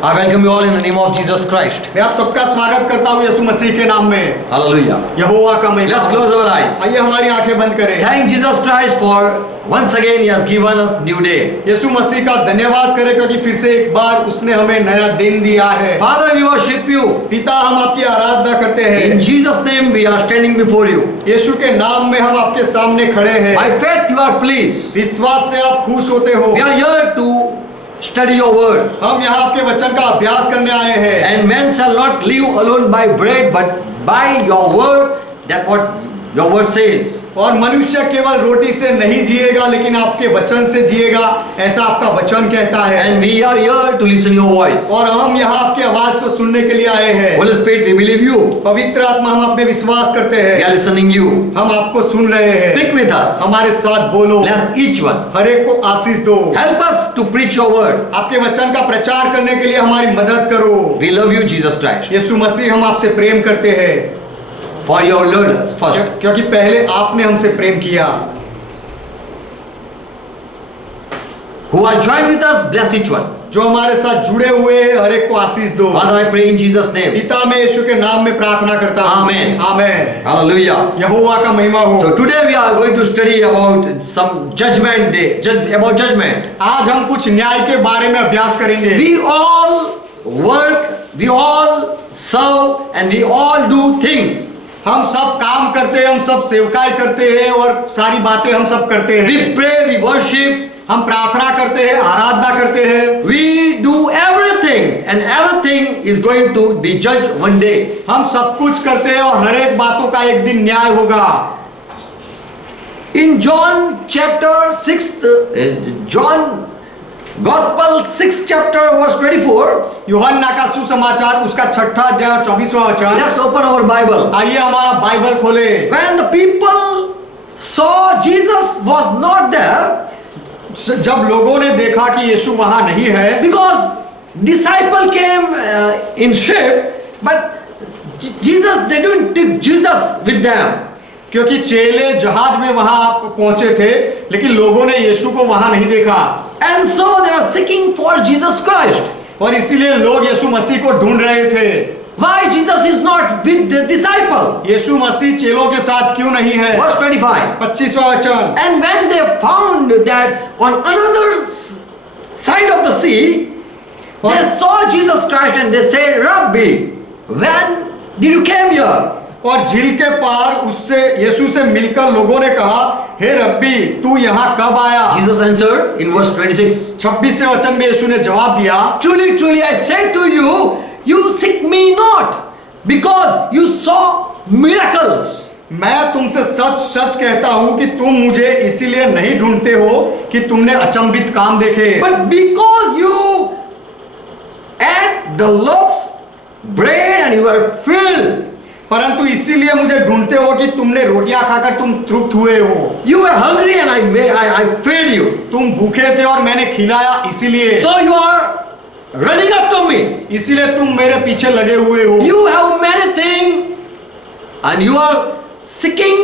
I welcome you all in the name of Jesus Christ. मैं आप सबका स्वागत करता हूँ यीशु मसीह के नाम में। Hallelujah. यहोवा का महिमा। Let's close our eyes. आइए हमारी आंखें बंद करें। Thank Jesus Christ for once again He has given us new day. यीशु मसीह का धन्यवाद करें क्योंकि फिर से एक बार उसने हमें नया दिन दिया है। Father, we worship you. पिता, हम आपकी आराधना करते हैं। In Jesus' name we are standing before you. यीशु के नाम में हम आपके सामने खड़े हैं। By faith you are pleased. विश्वास से आप खुश होते हो। We are here to study your word. हम यहाँ आपके वचन का अभ्यास करने आए हैं। And man shall not live alone by bread but by your word, that what your word says. और मनुष्य केवल रोटी से नहीं जिएगा लेकिन आपके वचन से जिएगा, ऐसा आपका वचन कहता है। And we are here to listen your voice. और हम यहाँ आपकी आवाज को सुनने के लिए आए हैं। Holy Spirit, we believe you. पवित्र आत्मा, हम आप में विश्वास करते We हैं। are listening you. हम आपको सुन रहे हैं। Speak with us. हमारे साथ बोलो। Bless each one. हर एक को आशीष दो। Help us to preach your word. आपके वचन का प्रचार करने के लिए हमारी मदद करो। We love you, Jesus Christ. यीशु मसीह, हम आपसे प्रेम करते हैं For your loved us first. क्योंकि पहले आपने हमसे प्रेम किया। Who are joined with us, bless each one. जो हमारे साथ जुड़े हुए हैं, हर एक को आशीष दो। Father, I pray in Jesus' name. पिता, मैं यीशु के नाम में प्रार्थना करता हूँ। Amen. आमेन। Hallelujah. यहोवा का महिमा हो। So today we are going to study about some judgment day. About judgment. आज हम कुछ न्याय के बारे में अभ्यास करेंगे। We all work, we all serve, and we all do things. हम सब काम करते हैं, हम सब सेवकाई करते हैं और सारी बातें हम सब करते हैं। We pray, we worship. हम प्रार्थना करते हैं, आराधना करते हैं। We do everything, and everything is going to be judged one day. हम सब कुछ करते हैं और हर एक बातों का एक दिन न्याय होगा। In John chapter 6, John Gospel 6 chapter verse 24. यूहन्ना का सुसमाचार उसका 6 अध्याय और 24वां वचन। Let's open our Bible. आइए हमारा बाइबल खोले। When the people saw Jesus was not there, जब लोगों ने देखा कि यीशु वहां नहीं है, because disciple came in ship, but Jesus, they didn't take Jesus with them. क्योंकि चेले जहाज में वहां पहुंचे थे लेकिन लोगों ने यीशु को वहां नहीं देखा। And so they are seeking for Jesus Christ. और इसीलिए लोग यीशु मसीह को ढूंढ रहे थे। Why Jesus is not with the disciple? यीशु मसीह चेलों के साथ क्यों नहीं है? Verse 25. 25वां वचन। And when they found that on another side of the sea, they saw Jesus Christ and they said, Rabbi, when did you came here? और झील के पार उससे यीशु से मिलकर लोगों ने कहा, हे रब्बी, तू यहाँ कब आया? Jesus answered in verse 26. 26वें वचन में यीशु ने जवाब दिया, Truly, truly, I say to you, you seek me not, because you saw miracles. मैं तुमसे सच सच कहता हूँ कि तुम मुझे इसीलिए नहीं ढूंढते हो कि तुमने अचंभित काम देखे, But because you ate the loaves, bread, and you were filled. परंतु इसीलिए मुझे ढूंढते हो कि तुमने रोटियां खाकर तुम तृप्त हुए हो। You were hungry and I fed you. तुम भूखे थे और मैंने खिलाया, इसीलिए। So you are running after me. इसीलिए तुम मेरे पीछे लगे हुए हो। You have many things and you are seeking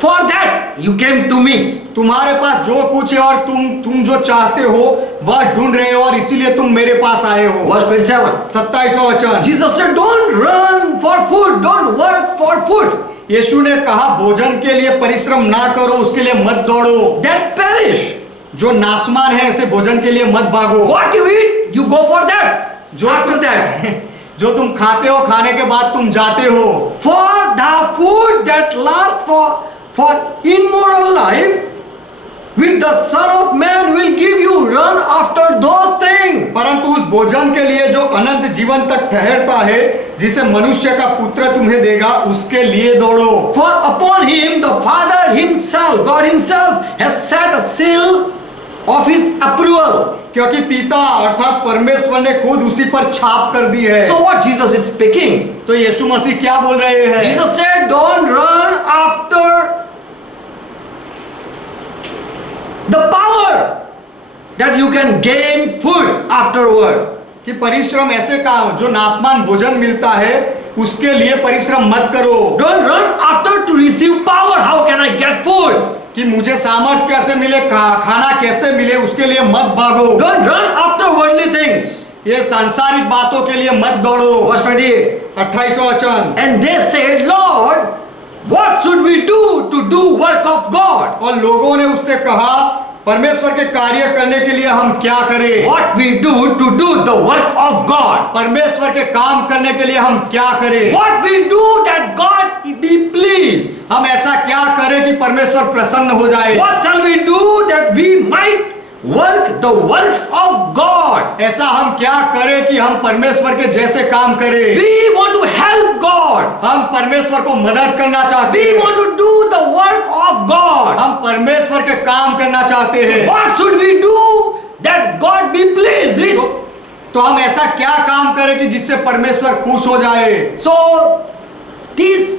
for that. You came to me. तुम्हारे पास जो कुछ है और तुम जो चाहते हो वह ढूंढ रहे हो और इसीलिए तुम मेरे पास आए हो। Verse 27. 27वां वचन। Jesus said, don't run for food, don't work for food. यीशु ने कहा, भोजन के लिए परिश्रम ना करो, उसके लिए मत दौड़ो। That perish. जो नाशमान है ऐसे भोजन के लिए मत भागो। What you eat, you go for that. जो After that. जो तुम खाते हो, खाने के बाद तुम जाते हो। For the food that lasts for immoral life, with the Son of Man will give you run after those things. परंतु उस भोजन के लिए जो अनंत जीवन तक ठहरता है, जिसे मनुष्य का पुत्र तुम्हें देगा, उसके लिए दौड़ो। For upon him the Father himself, God himself, hath set a seal of his approval. क्योंकि पिता अर्थात परमेश्वर ने खुद उसी पर छाप कर दी है। So what Jesus is speaking? तो यीशु मसीह क्या बोल रहे हैं? Jesus said, don't run after the power that you can gain food afterward. कि परिश्रम ऐसे काम जो नाशमान भोजन मिलता है उसके लिए परिश्रम मत करो। Don't run after to receive power. How can I get food? कि मुझे सामर्थ्य कैसे मिले, खाना कैसे मिले, उसके लिए मत भागो। Don't run after worldly things. ये सांसारिक बातों के लिए मत दौड़ो। Verse 28. 28वां वचन। And they said, Lord, what should we do to do work of God? और लोगों ने उससे कहा, परमेश्वर के कार्य करने के लिए हम क्या करें? What we do to do the work of God? परमेश्वर के काम करने के लिए हम क्या करें? What we do that God be pleased? हम ऐसा क्या करें कि परमेश्वर प्रसन्न हो जाए? What shall we do that we might work the works of God? ऐसा हम क्या करें कि हम परमेश्वर के जैसे काम करें? We want to help God. हम परमेश्वर को मदद करना चाहते We हैं। want to do the work of God. हम परमेश्वर के काम करना चाहते हैं। What should we do that God be pleased with? तो हम ऐसा क्या काम करें कि जिससे परमेश्वर खुश हो जाए? So these,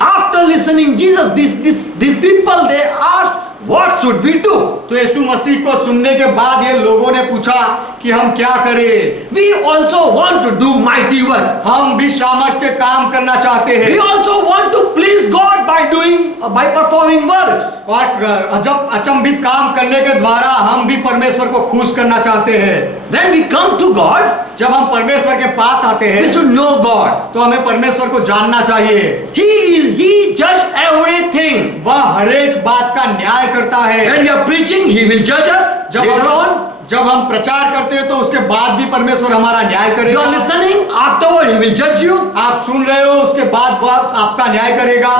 after listening Jesus, these people, they asked, what should we do? तो यीशु मसीह को सुनने के बाद ये लोगों ने पूछा कि हम क्या करें? We also want to do mighty work. हम भी सामर्थ के काम करना चाहते We हैं also want to please God by performing works. और जब अचंभित काम करने के द्वारा हम भी परमेश्वर को खुश करना चाहते हैं। When we come to God, जब हम परमेश्वर के पास आते we हैं should know God. तो हमें परमेश्वर को जानना चाहिए। He judges everything. वह हर एक बात का न्याय करता है। When we are preaching, He will judge us later on. जब हम प्रचार करते हैं तो उसके बाद भी परमेश्वर हमारा न्याय You करेगा। are listening, afterward He will judge you. आप सुन रहे हो, उसके बाद वह आपका न्याय करेगा।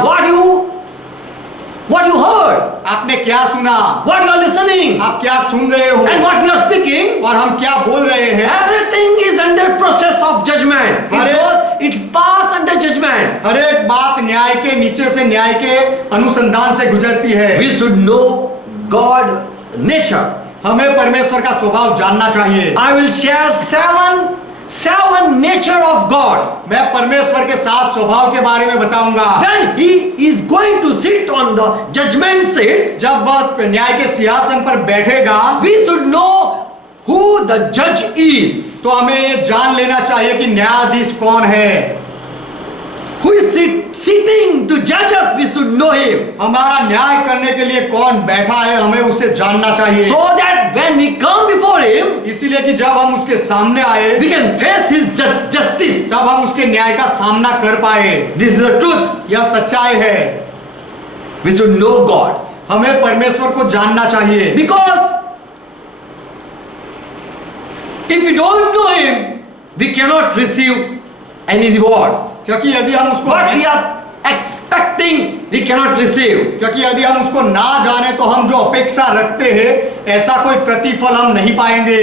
What you heard, आपने क्या सुना, what you are listening, आप क्या सुन रहे हो and what you are speaking, और हम क्या बोल रहे हैं, everything is under process of judgment. It pass under judgment. हर एक बात न्याय के नीचे से, न्याय के अनुसंधान से गुजरती है। We should know God nature. हमें परमेश्वर का स्वभाव जानना चाहिए। I will share seven nature of God. मैं परमेश्वर के 7 स्वभाव के बारे में बताऊंगा। When He is going to sit on the judgment seat, जब वह न्याय के सिंहासन पर बैठेगा, we should know who the judge is. तो हमें ये जान लेना चाहिए कि न्यायाधीश कौन है। Who is sitting to judge us, we should know Him. हमारा न्याय करने के लिए कौन बैठा है, हमें उसे जानना चाहिए। So that when we come before Him, इसीलिए कि जब हम उसके सामने आए, we can face His justice. तब हम उसके न्याय का सामना कर पाए। This is the truth. यह सच्चाई है। We should know God. हमें परमेश्वर को जानना चाहिए। Because if we don't know Him, we cannot receive any reward. क्योंकि यदि हम उसको What we are expecting, we cannot receive. क्योंकि यदि हम उसको ना जाने तो हम जो अपेक्षा रखते हैं ऐसा कोई प्रतिफल हम नहीं पाएंगे।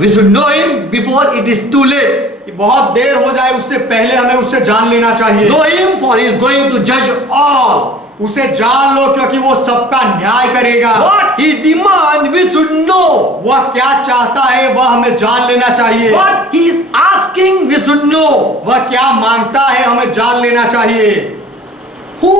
We should know Him before it is too late. बहुत देर हो जाए उससे पहले हमें उससे जान लेना चाहिए। Know Him, for He is going to judge all. उसे जान लो क्योंकि वो सबका न्याय करेगा। What He demand, we should know. वह क्या चाहता है वह हमें जान लेना चाहिए। What He is asking, we should know. वह क्या मांगता है हमें जान लेना चाहिए। Who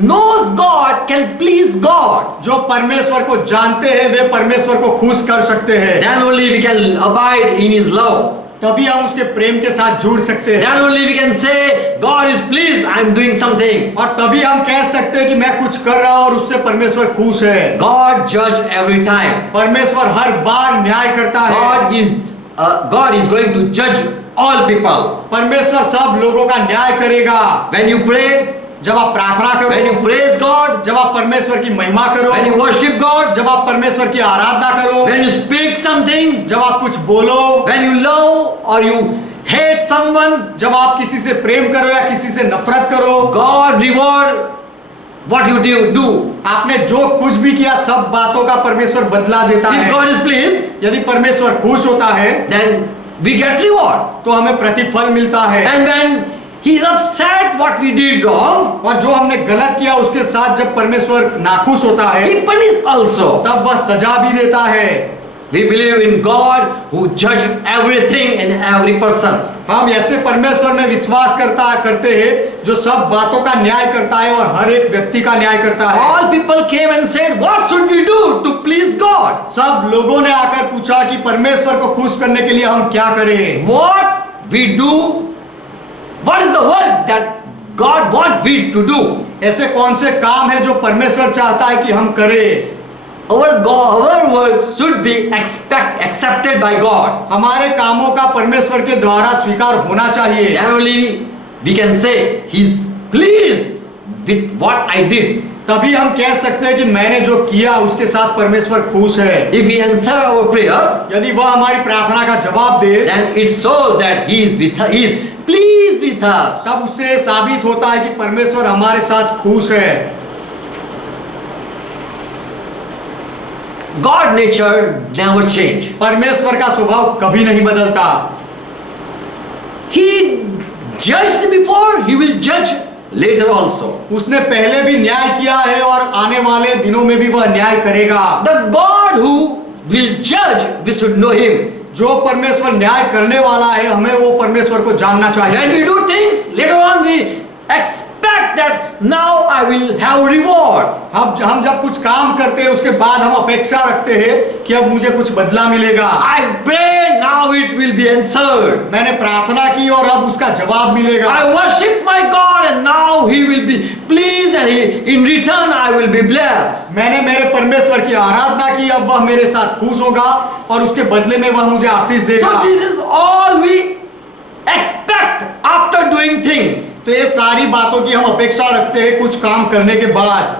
knows God can please God. जो परमेश्वर को जानते हैं वे परमेश्वर को खुश कर सकते हैं। Then only we can abide in His love. तभी हम उसके प्रेम के साथ जुड़ सकते हैं। Then only we can say, God is pleased, I am doing something. और तभी हम कह सकते हैं कि मैं कुछ कर रहा हूं और उससे परमेश्वर खुश है। God judge every time. परमेश्वर हर बार न्याय करता है। God is going to judge all people. परमेश्वर सब लोगों का न्याय करेगा। When you pray, जब आप प्रार्थना करो, when you praise God, जब आप परमेश्वर की महिमा करो, when you worship God, जब आप परमेश्वर की आराधना करो, when you speak something, जब आप कुछ बोलो, when you love or you hate someone, जब आप किसी से प्रेम करो या किसी से नफरत करो, God reward what you do. आपने जो कुछ भी किया सब बातों का परमेश्वर बदला देता If है। God is pleased, यदि परमेश्वर खुश होता है then we get reward. तो हमें प्रतिफल मिलता है। And when He is upset what we did wrong, और जो हमने गलत किया उसके साथ जब परमेश्वर नाखुश होता है He punish also. तब वह सजा भी देता है। We believe in God who judge everything in every person. हम ऐसे परमेश्वर में विश्वास करते हैं जो सब बातों का न्याय करता है और हर एक व्यक्ति का न्याय करता है। All people came and said, what should we do to please God? सब लोगों ने आकर पूछा कि परमेश्वर को खुश करने के लिए हम क्या करें। What we do, what is the work that God want we to do? ऐसे कौन से काम है जो परमेश्वर चाहता है कि हम करें। our work should be accepted by God. हमारे कामों का परमेश्वर के द्वारा स्वीकार होना चाहिए। Then only we can say He's pleased with what I did. तभी हम कह सकते हैं कि मैंने जो किया उसके साथ परमेश्वर खुश है। If He answer our prayer, यदि वह हमारी प्रार्थना का जवाब दे, then it shows that He is with us. He is pleased with us. तब उससे साबित होता है कि परमेश्वर हमारे साथ खुश है। God nature never change. परमेश्वर का स्वभाव कभी नहीं बदलता। He judged before, He will judge later also. उसने पहले भी न्याय किया है और आने वाले दिनों में भी वह न्याय करेगा। The God who will judge, we should know Him. जो परमेश्वर न्याय करने वाला है, हमें वो परमेश्वर को जानना चाहिए। When we do things, later on we expect that now I will have reward. हम जब कुछ काम करते हैं उसके बाद हम अपेक्षा रखते हैं कि अब मुझे कुछ बदला मिलेगा। I pray, now it will be answered. मैंने प्रार्थना की और अब उसका जवाब मिलेगा। I worship my God and now He will be pleased and in return I will be blessed. मैंने मेरे परमेश्वर की आराधना की, अब वह मेरे साथ खुश होगा और उसके बदले में वह मुझे आशीष देगा। So this is all we expect after doing things. तो ये सारी बातों की हम अपेक्षा रखते हैं कुछ काम करने के बाद।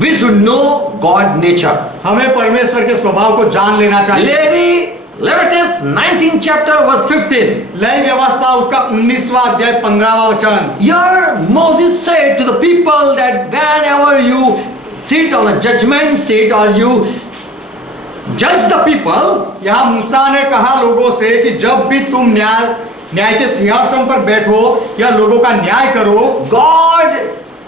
We should know God nature. हमें परमेश्वर के स्वभाव को जान लेना चाहिए। Leviticus 19 chapter verse 15. लय व्यवस्था उसका 19वां अध्याय 15वां वचन। Here Moses said to the people that whenever you sit on a judgment seat or you judge the people, यहाँ मूसा ने कहा लोगों से कि जब भी तुम न्याय के सिंहासन पर बैठो या लोगों का न्याय करो, God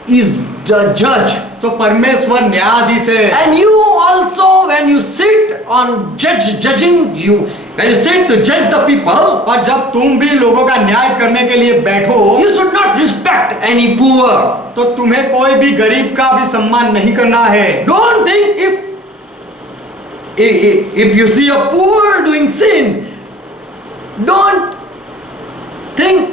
is the judge. तो परमेश्वर न्यायाधीश है। And you also when you sit on judging you, when you sit to judge the people, और जब तुम भी लोगों का न्याय करने के लिए बैठो, you should not respect any poor. तो तुम्हें कोई भी गरीब का भी सम्मान नहीं करना है। Don't think if you see a poor doing sin, don't think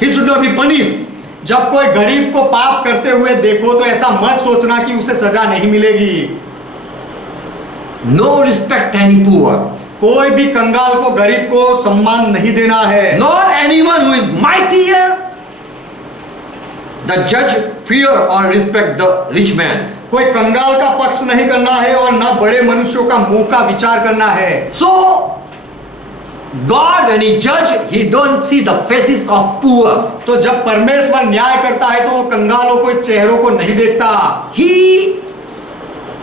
he should not be punished. जब कोई गरीब को पाप करते हुए देखो तो ऐसा मत सोचना कि उसे सजा नहीं मिलेगी। No respect any poor. कोई भी कंगाल को, गरीब को सम्मान नहीं देना है। Nor anyone who is mightier. The judge fear or respect the rich man. कोई कंगाल का पक्ष नहीं करना है और ना बड़े मनुष्यों का मुंह का विचार करना है। So God when He judge, He don't see the faces of poor. तो जब परमेश्वर न्याय करता है तो वो कंगालों को, चेहरों को नहीं देखता। He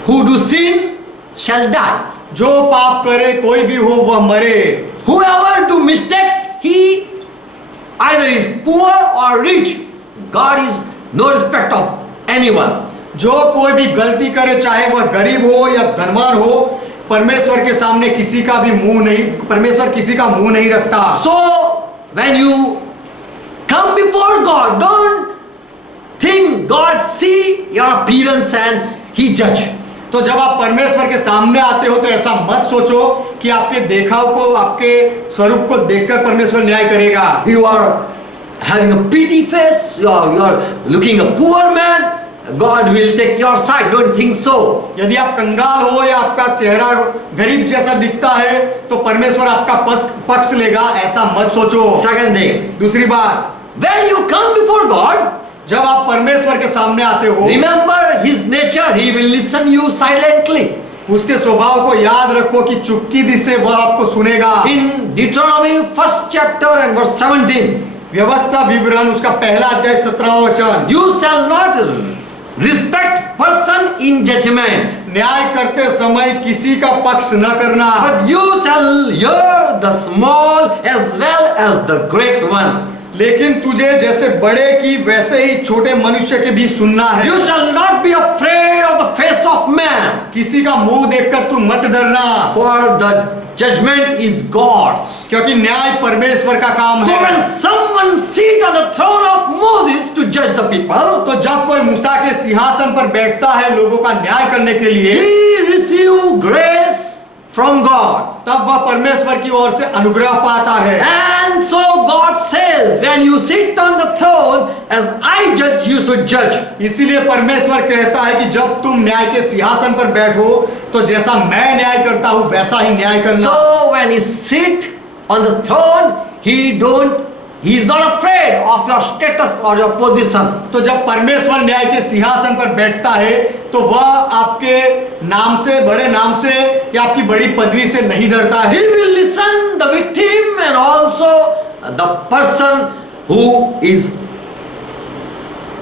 who do sin shall die. जो पाप करे कोई भी हो वह मरे। Whoever do mistake, he either is poor or rich. God is no respect of anyone. जो कोई भी गलती करे, चाहे वह गरीब हो या धनवान हो, परमेश्वर के सामने किसी का भी मुंह नहीं, परमेश्वर किसी का मुंह नहीं रखता। So when you come before God, don't think God see your appearance and He judge. तो जब आप परमेश्वर के सामने आते हो तो ऐसा मत सोचो कि आपके देखाव को, आपके स्वरूप को देखकर परमेश्वर न्याय करेगा। You are having a pretty face, you are looking a poor man, God will take your side. Don't think so. यदि आप कंगाल हो या आपका चेहरा गरीब जैसा दिखता है तो परमेश्वर आपका पक्ष लेगा, ऐसा मत सोचो। Second thing, दूसरी बात, when you come before God, जब आप परमेश्वर के सामने आते हो, remember His nature. He will listen you silently. उसके स्वभाव को याद रखो कि चुपकी से वह आपको सुनेगा। In Deuteronomy 1st chapter and verse 17, व्यवस्था विवरण उसका पहला अध्याय 17वां वचन। you shall not respect person in judgment, न्याय करते समय किसी का पक्ष न करना, but you shall hear the small as well as the great one. लेकिन तुझे जैसे बड़े की वैसे ही छोटे मनुष्य के भी सुनना है। You shall not be afraid of the face of man, किसी का मुंह देखकर तू मत डरना, for the judgment is God's. क्योंकि न्याय परमेश्वर का काम So है। when someone sit on the throne of Moses to judge the people, तो जब कोई मूसा के सिंहासन पर बैठता है लोगों का न्याय करने के लिए, he receive grace from God. तब वह परमेश्वर की ओर से अनुग्रह पाता है। And so God says, when you sit on the throne, as I judge, you should judge. इसीलिए परमेश्वर कहता है कि जब तुम न्याय के सिंहासन पर बैठो तो जैसा मैं न्याय करता हूं वैसा ही न्याय करना। So when he sit on the throne, he is not afraid of your status or your position. तो जब परमेश्वर न्याय के सिंहासन पर बैठता है तो वह आपके नाम से, बड़े नाम से या आपकी बड़ी पदवी से नहीं डरता He है। will listen the victim and also the person who is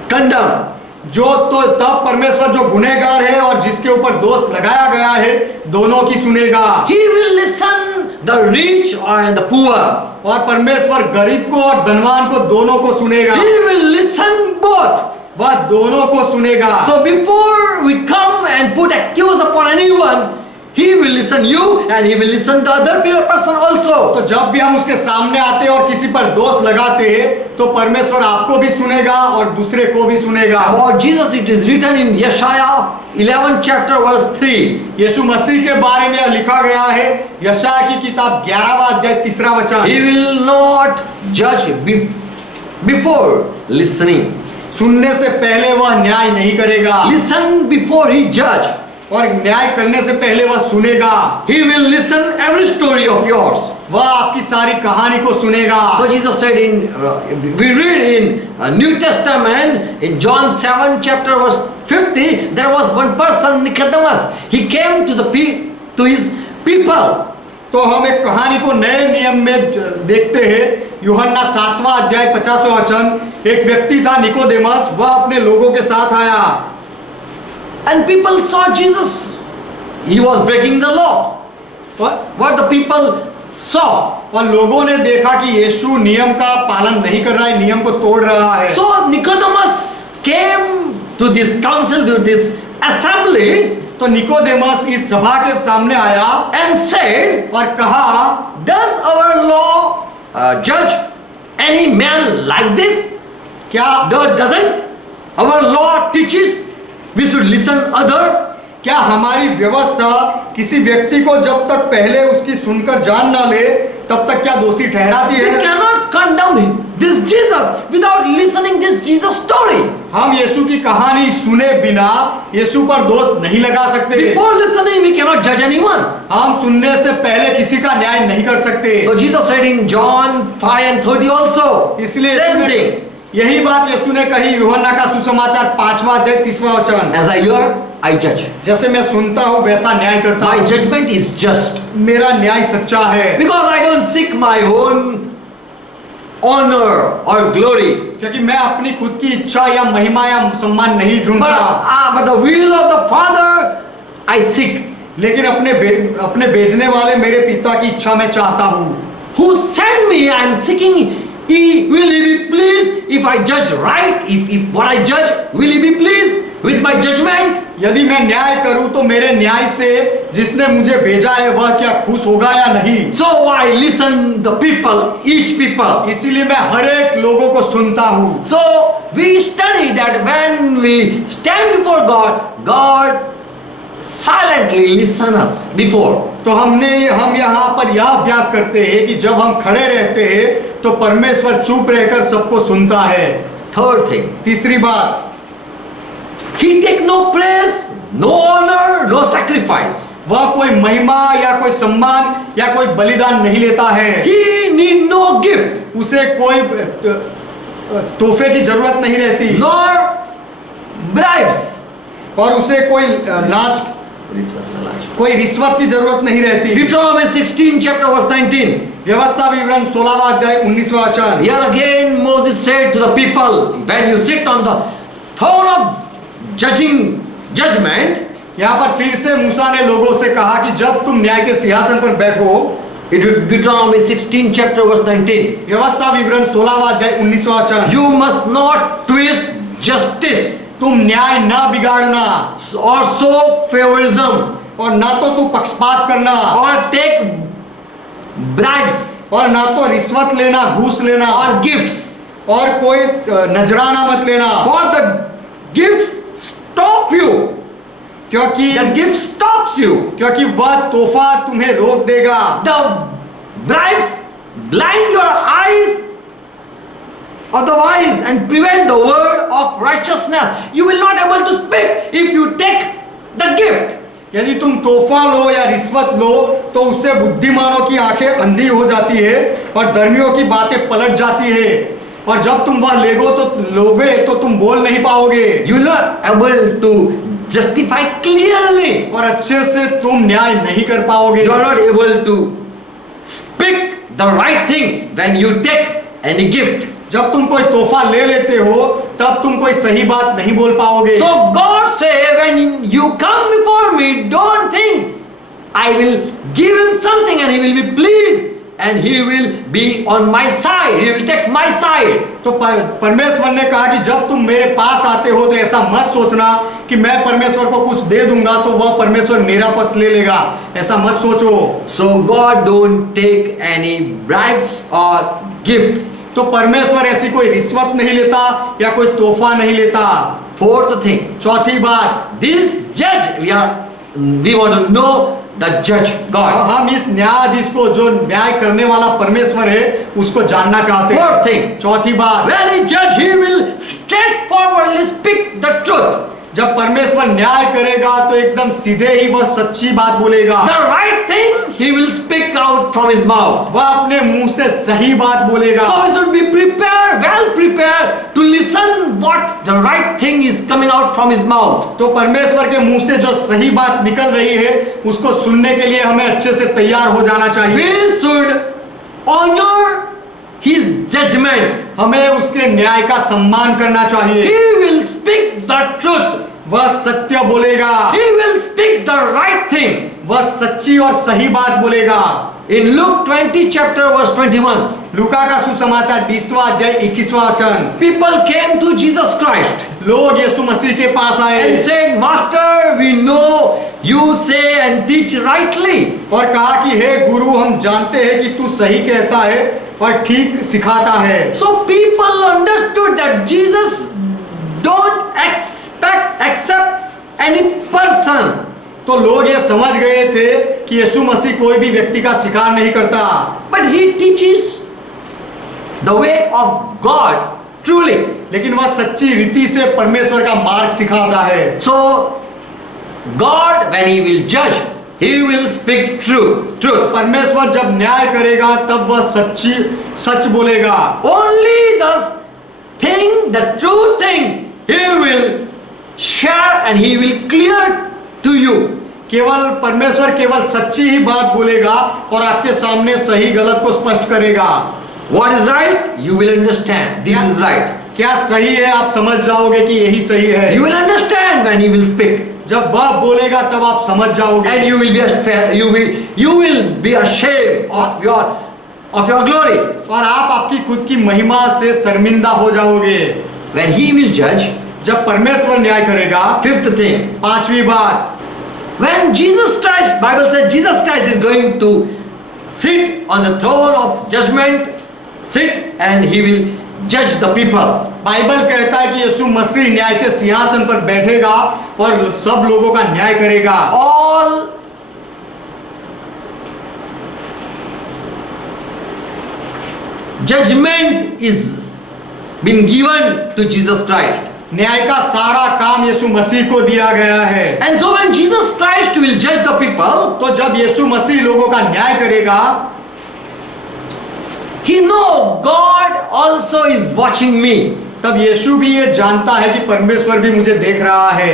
condemned. जो तो तब परमेश्वर जो गुनहगार है और जिसके ऊपर दोष लगाया गया है दोनों की सुनेगा। He will listen the rich and the poor. और परमेश्वर गरीब को और धनवान को दोनों को सुनेगा। He will listen both. वह दोनों को सुनेगा। So before we come and put accuse upon anyone, he will listen you and he will listen the other person also. तो जब भी हम उसके सामने आते हैं और किसी पर दोष लगाते हैं तो परमेश्वर आपको भी सुनेगा और दूसरे को भी सुनेगा। About Jesus it is written in Yeshaya 11 chapter verse 3. यीशु मसीह के बारे में लिखा गया है यशाया की किताब 11वां अध्याय 3रा वचन। He will not judge before listening. सुनने से पहले वह न्याय नहीं करेगा Listen before he judge. और न्याय करने से पहले वह सुनेगा। He will listen every story of yours. वह आपकी सारी कहानी को सुनेगा। So Jesus said we read in New Testament in John 7 chapter verse 50, there was one person, Nicodemus. He came to his people. तो हम एक कहानी को नए नियम में देखते हैं। यूहन्ना 7वां अध्याय 50वां वचन। एक व्यक्ति था निकोदेमस, वह अपने लोगों के साथ आया। And people saw Jesus. He was breaking the law. What the people saw. और लोगों ने देखा कि यीशु नियम का पालन नहीं कर रहा है, नियम को तोड़ रहा है। So Nicodemus came to this council, to this assembly. तो निकोदेमस इस सभा के सामने आया and said, और कहा, does our law judge any man like this? क्या Doesn't our law teaches we should listen other? क्या हमारी व्यवस्था किसी व्यक्ति को जब तक पहले उसकी सुनकर जान ना ले तब तक क्या दोषी ठहराती They है? cannot condemn this Jesus without listening this Jesus story. हम यीशु की कहानी सुने बिना यीशु पर दोष नहीं लगा सकते। Before listening, we cannot judge anyone. हम सुनने से पहले किसी का न्याय नहीं कर सकते। So Jesus said in John 5:30 also, इसलिए same thing. यही बात यीशु ने कही यूहन्ना का सुसमाचार 5वां अध्याय 30वां वचन। As I hear, I judge. जैसे मैं सुनता हूँ वैसा न्याय करता My हूँ। judgment is just. मेरा न्याय सच्चा है। Because I don't seek my own honor or glory. क्योंकि मैं अपनी खुद की इच्छा या महिमा या सम्मान नहीं ढूंढता। But the will of the Father I seek. लेकिन अपने भेजने वाले मेरे पिता की इच्छा मैं चाहता हूँ। Who sent me? I am seeking. Will he be pleased if I judge right? If what I judge, will he be pleased with my judgment? यदि मैं न्याय करूं तो मेरे न्याय से जिसने मुझे भेजा है वह क्या खुश होगा या नहीं? So I listen the people, each people. इसीलिए मैं हर एक लोगों को सुनता हूं। So we study that when we stand before God, God silently listen us before. तो हम यहाँ पर यह अभ्यास करते हैं कि जब हम खड़े रहते हैं तो परमेश्वर चुप रहकर सबको सुनता है। Third thing. तीसरी बात, He take no praise, no honor, no sacrifice. वह कोई महिमा या कोई सम्मान या कोई बलिदान नहीं लेता है। He need no gift. उसे कोई तोहफे की जरूरत नहीं रहती, Nor bribes. और उसे कोई रिश्वत की जरूरत नहीं रहती। Deuteronomy 16 chapter verse 19. व्यवस्था विवरण 16वां अध्याय 19वां वचन। Here again Moses said to the people, when you sit on the throne of judgment, यहाँ पर फिर से मूसा ने लोगों से कहा कि जब तुम न्याय के सिंहासन पर बैठो, Deuteronomy 16 chapter verse 19. व्यवस्था विवरण 16वां अध्याय 19वां वचन। You must not twist justice तुम न्याय ना बिगाड़ना or show favorism और ना तो तू पक्षपात करना or take bribes और ना तो रिश्वत लेना, घूस लेना or gifts. और कोई नजराना मत लेना। For the gifts stop you क्योंकि That gift stops you. क्योंकि वह तोहफा तुम्हें रोक देगा। The bribes blind your eyes otherwise and prevent the word of righteousness. You will not able to speak if you take the gift. यदि तुम तोहफा लो या रिश्वत लो तो उससे बुद्धिमानों की आंखें अंधी हो जाती है और धर्मियों की बातें पलट जाती है, और जब तुम वह लोगे तो तुम बोल नहीं पाओगे। You will not able to justify clearly. और अच्छे से तुम न्याय नहीं कर पाओगे। You are not able to speak the right thing when you take any gift. जब तुम कोई तोहफा ले लेते हो तब तुम कोई सही बात नहीं बोल पाओगे। So God say, when you come before me, don't think I will give him something and he will be pleased and he will be on my side. He will take my side. तो परमेश्वर ने कहा कि जब तुम मेरे पास आते हो तो ऐसा मत सोचना कि मैं परमेश्वर को कुछ दे दूंगा तो वह परमेश्वर मेरा पक्ष ले लेगा, ऐसा मत सोचो। So God don't take any bribes or gift. तो परमेश्वर ऐसी कोई रिश्वत नहीं लेता या कोई तोहफा नहीं लेता। Fourth thing, चौथी बात, this judge, we want to know the judge God. हम इस न्यायाधीश को, जो न्याय करने वाला परमेश्वर है, उसको जानना चाहते हैं। Fourth thing, चौथी बात, when he judge, he will straightforwardly speak the truth. जब परमेश्वर न्याय करेगा तो एकदम सीधे ही वह सच्ची बात बोलेगा। The right thing he will speak out from his mouth. वह अपने मुंह से सही बात बोलेगा। So we should be prepared, well prepared to listen what the right thing is coming out from his mouth. तो परमेश्वर के मुंह से जो सही बात निकल रही है उसको सुनने के लिए हमें अच्छे से तैयार हो जाना चाहिए। We should honor his judgment. हमें उसके न्याय का सम्मान करना चाहिए। He will speak the truth. वह सत्य बोलेगा। He will speak the right thing. वह सच्ची और सही बात बोलेगा। In Luke 20 chapter verse 21, लूका का सुसमाचार 20वां अध्याय 21वां वचन, people came to Jesus Christ लोग यीशु मसीह के पास आए and said, Master, we know you say and teach rightly. और कहा कि हे गुरु, हम जानते हैं कि तू सही कहता है और ठीक सिखाता है। So people understood that Jesus don't accept any person. तो लोग ये समझ गए थे कि यीशु मसीह कोई भी व्यक्ति का स्वीकार नहीं करता, But he teaches the way of God truly. लेकिन वह सच्ची रीति से परमेश्वर का मार्ग सिखाता है। So God, when he will judge, he will speak truth. परमेश्वर जब न्याय करेगा तब वह सच बोलेगा। Only the true thing he will share and he will clear to you. केवल परमेश्वर केवल सच्ची ही बात बोलेगा और आपके सामने सही गलत को स्पष्ट करेगा। What is right, you will understand. This is right. क्या सही है आप समझ जाओगे कि यही सही है। You will understand when he will speak. जब वह बोलेगा तब आप समझ जाओगे। And you will be ashamed of your glory. और आप आपकी खुद की महिमा से शर्मिंदा हो जाओगे। When he will judge, जब परमेश्वर न्याय करेगा। fifth thing, पांचवी बात, when Jesus Christ, Bible says Jesus Christ is going to sit on the throne of judgment, sit and he will judge the people. Bible कहता है कि यीशु मसीह न्याय के सिंहासन पर बैठेगा और सब लोगों का न्याय करेगा। All judgment is been given to Jesus Christ. न्याय का सारा काम यीशु मसीह को दिया गया है। And so when Jesus Christ will judge the people, तो जब यीशु मसीह लोगों का न्याय करेगा, he know God also is watching me. तब यीशु भी ये जानता है कि परमेश्वर भी मुझे देख रहा है।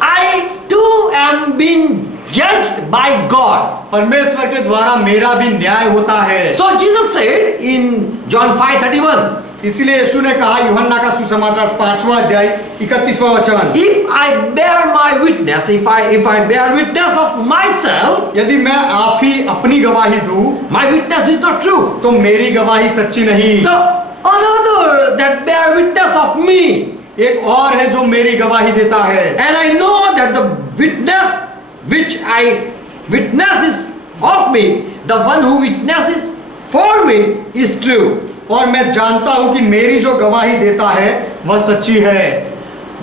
I too am being judged by God. परमेश्वर के द्वारा मेरा भी न्याय होता है। So Jesus said in John 5:31, इसीलिए यीशु ने कहा यूहन्ना का सुसमाचार 5वां अध्याय 31वां वचन, if I bear my witness, if I bear witness of myself, यदि मैं आप ही अपनी गवाही दूं, my witness is not true. तो मेरी गवाही सच्ची नहीं। The another that bear witness of me, एक और है जो मेरी गवाही देता है। and I know that the witness which I witness is of me, the one who witnesses for me is true. और मैं जानता हूं कि मेरी जो गवाही देता है वह सच्ची है।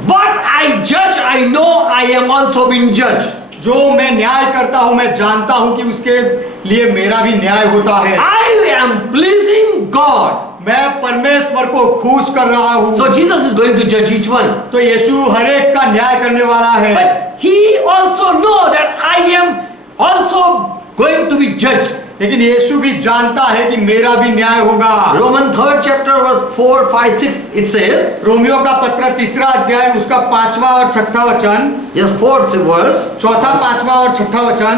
What I judge, I know I am also being judged. जो मैं न्याय करता हूँ मैं जानता हूँ कि उसके लिए मेरा भी न्याय होता है। I am pleasing God. मैं परमेश्वर को खुश कर रहा हूँ। So Jesus is going to judge each one. तो यीशु हर एक का न्याय करने वाला है। But he also know that I am also going to be judged. लेकिन यीशु भी जानता है कि मेरा भी न्याय होगा। Romans 3rd chapter verse 4, 5, 6 it says, Romeo का पत्र 3रा अध्याय उसका 5वां और 6ठा वचन, yes, 4th verse, 4था 5वां और 6ठा वचन,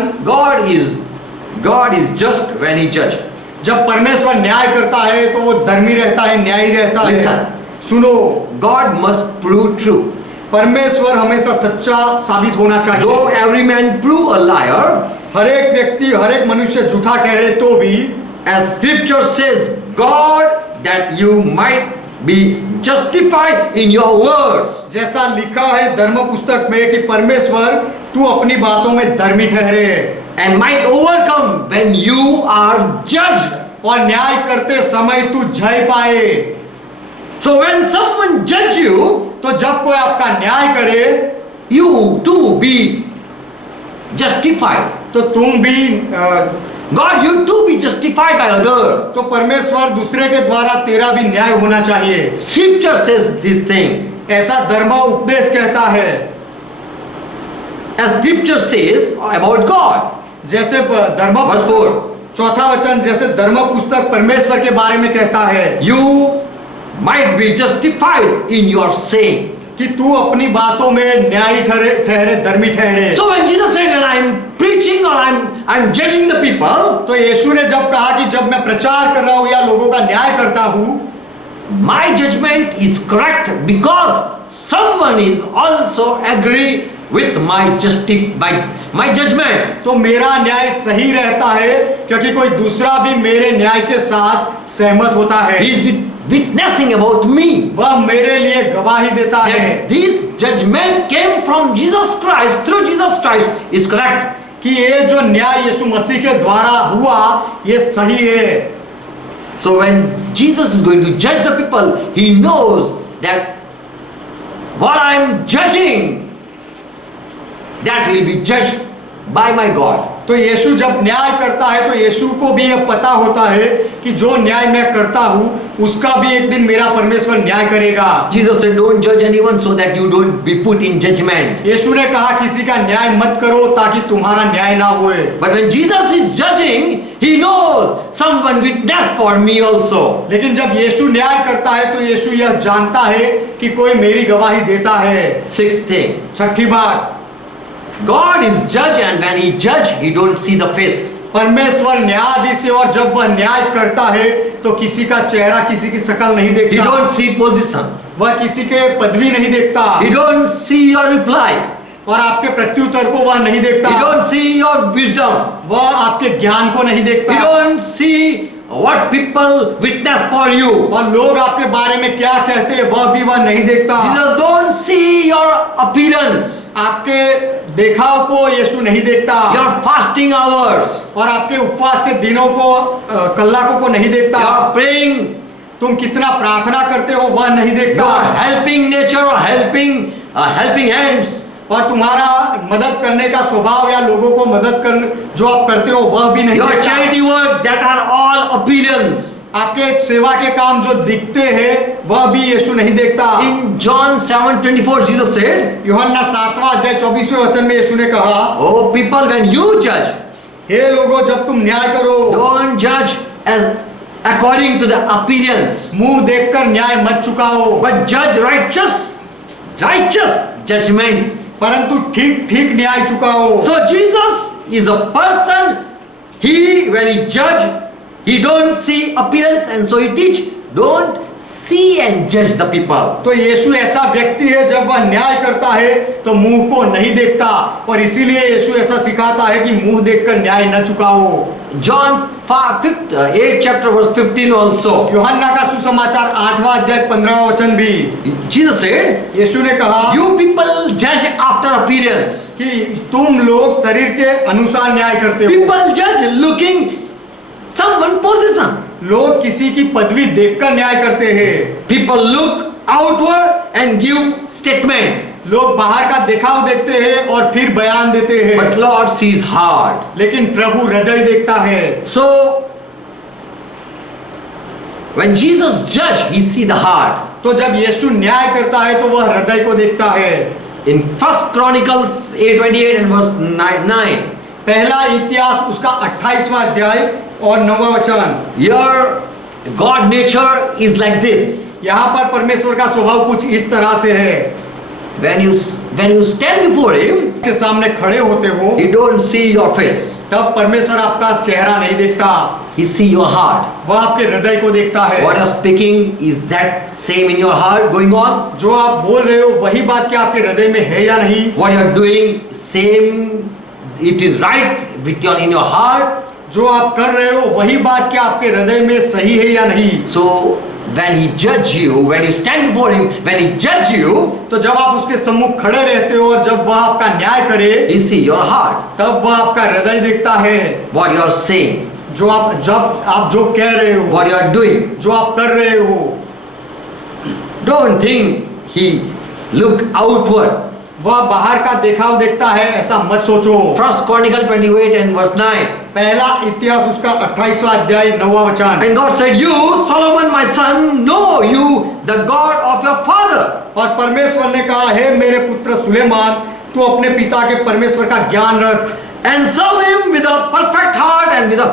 God is just when he judge. जब परमेश्वर न्याय करता है तो वो धर्मी रहता है, न्यायी रहता है। Listen. सुनो, God must prove true. परमेश्वर हमेशा सच्चा साबित होना चाहिए। Though every man prove a liar, हर एक व्यक्ति हर एक मनुष्य झूठा ठहरे तो भी, as scripture says, God, that you might be justified in your words. जैसा लिखा है धर्म पुस्तक में कि परमेश्वर तू अपनी बातों में धर्मी ठहरे And might overcome when you are judged. और न्याय करते समय तू जय पाए। So when someone judge you, तो जब कोई आपका न्याय करे, you too be justified. तो तुम भी God, you too be justified by other. तो परमेश्वर दूसरे के द्वारा तेरा भी न्याय होना चाहिए। Scripture says this thing. ऐसा धर्म उपदेश कहता है। As scripture says about God. जैसे धर्म Verse 4. चौथा वचन जैसे धर्म पुस्तक परमेश्वर के बारे में कहता है, You might be justified in your saying. कि तू अपनी बातों में न्यायी ठहरे धर्मी ठहरे। So when Jesus said that I'm preaching or I'm judging the people, तो यीशु ने जब कहा कि जब मैं प्रचार कर रहा हूँ या लोगों का न्याय करता हूँ, my judgment is correct because someone is also agree with my judgment. तो मेरा न्याय सही रहता है क्योंकि कोई दूसरा भी मेरे न्याय के साथ सहमत होता है। He is witnessing about me. वह मेरे लिए गवाही देता है That this judgment came from Jesus Christ, through Jesus Christ is correct. कि ये जो न्याय यीशु मसीह के द्वारा हुआ ये सही है। So when Jesus is going to judge the people, he knows that what I am judging, that will be judged by my God. तो यीशु जब न्याय करता है तो यीशु को भी यह पता होता है कि जो न्याय मैं करता हूँ उसका भी एक दिन मेरा परमेश्वर न्याय करेगा। Jesus said, don't judge anyone so that you don't be put in judgment. यीशु ने कहा किसी का न्याय मत करो ताकि तुम्हारा न्याय ना होए। But when Jesus is judging, he knows someone witnessed for me also. लेकिन जब यीशु न्याय करता है तो यीशु यह जानता है कि कोई मेरी गवाही देता है। Sixth thing, छठी बात, God is judge, and when he judge, he don't see the face. परमेश्वर न्यायाधीश है और जब वह न्याय करता है तो किसी का चेहरा किसी की शक्ल नहीं He देखता, don't see position. वह किसी के पदवी नहीं देखता He don't see your reply. और आपके प्रत्युत्तर को वह नहीं देखता, He don't see your wisdom. वह आपके ज्ञान को नहीं He देखता don't see what people witness for you. और लोग आपके बारे में क्या कहते हैं वह नहीं देखता। Jesus don't see your appearance, आपके देखाव को यीशु नहीं देखता your fasting hours, और आपके उपवास के दिनों को कलाकों को नहीं देखता, your praying, तुम कितना प्रार्थना करते हो वह नहीं देखता your helping nature or helping hands. और तुम्हारा मदद करने का स्वभाव या लोगों को मदद कर जो आप करते हो वह भी नहीं Your देखता। charity work, that are all appearance. आपके सेवा के काम जो दिखते हैं वह भी यीशु नहीं देखता। In John 7:24, Jesus said, यूहन्ना 7वां अध्याय 24वें वचन में यीशु ने कहा, "Oh people, when you judge, हे लोगों जब तुम न्याय करो don't judge as according to the appearance, मुंह देखकर न्याय मत चुकाओ, but judge righteous judgment." परंतु ठीक ठीक न्याय चुकाओ। So Jesus is a person. When he judge, he don't see appearance, and so he teach, don't see and judge the people. तो यीशु ऐसा व्यक्ति है जब वह न्याय करता है तो मुंह को नहीं देखता और इसीलिए यीशु ऐसा सिखाता है कि मुंह देखकर न्याय न चुकाओ। John 8 chapter verse 15 also. यूहन्ना का सुसमाचार 8वां अध्याय 15वां वचन भी Jesus said, यीशु ने कहा you people judge after appearance. कि तुम लोग शरीर के अनुसार न्याय करते हो। People judge looking someone position. लोग किसी की पदवी देखकर न्याय करते हैं। People look outward and give statement. लोग बाहर का दिखाव देखते हैं और फिर बयान देते हैं, but Lord sees heart. लेकिन प्रभु हृदय देखता है। So when Jesus judge, he see the heart. तो जब यीशु न्याय करता है तो वह हृदय को देखता है। In First Chronicles 8:28 and verse 9, पहला इतिहास उसका 28वां अध्याय और 9वां वचन। your God nature is like this. यहाँ पर परमेश्वर का स्वभाव कुछ इस तरह से है, When you stand before him, के सामने खड़े होते हो he don't see your face. तब परमेश्वर आपका चेहरा नहीं देखता, He see your heart. वह आपके हृदय को देखता है। What you're speaking, is that same in your heart going on? जो आप बोल रहे हो वही बात क्या आपके हृदय में है या नहीं? What you're doing, same, it is right with your in your heart. जो आप कर रहे हो वही बात क्या आपके हृदय में सही है या नहीं? So when he judge you, when you stand before him, when he judge you, तो जब आप उसके सम्मुख खड़े रहते हो और जब वह आपका न्याय करे, he see your heart. तब वह आपका हृदय देखता है। What you are saying, जब आप जो कह रहे हो, what you are doing. जो आप कर रहे हो, Don't think he look outward. वह बाहर का दिखाव देखता है, ऐसा मत सोचो। First Chronicle 28 and verse 9. पहला इतिहास उसका 28वां अध्याय 9वां वचन। And God said, you, Solomon, my son, know you the God of your father. और परमेश्वर ने कहा, हे मेरे पुत्र सुलेमान, तू अपने पिता के परमेश्वर का ज्ञान रख And serve him with a perfect heart and with a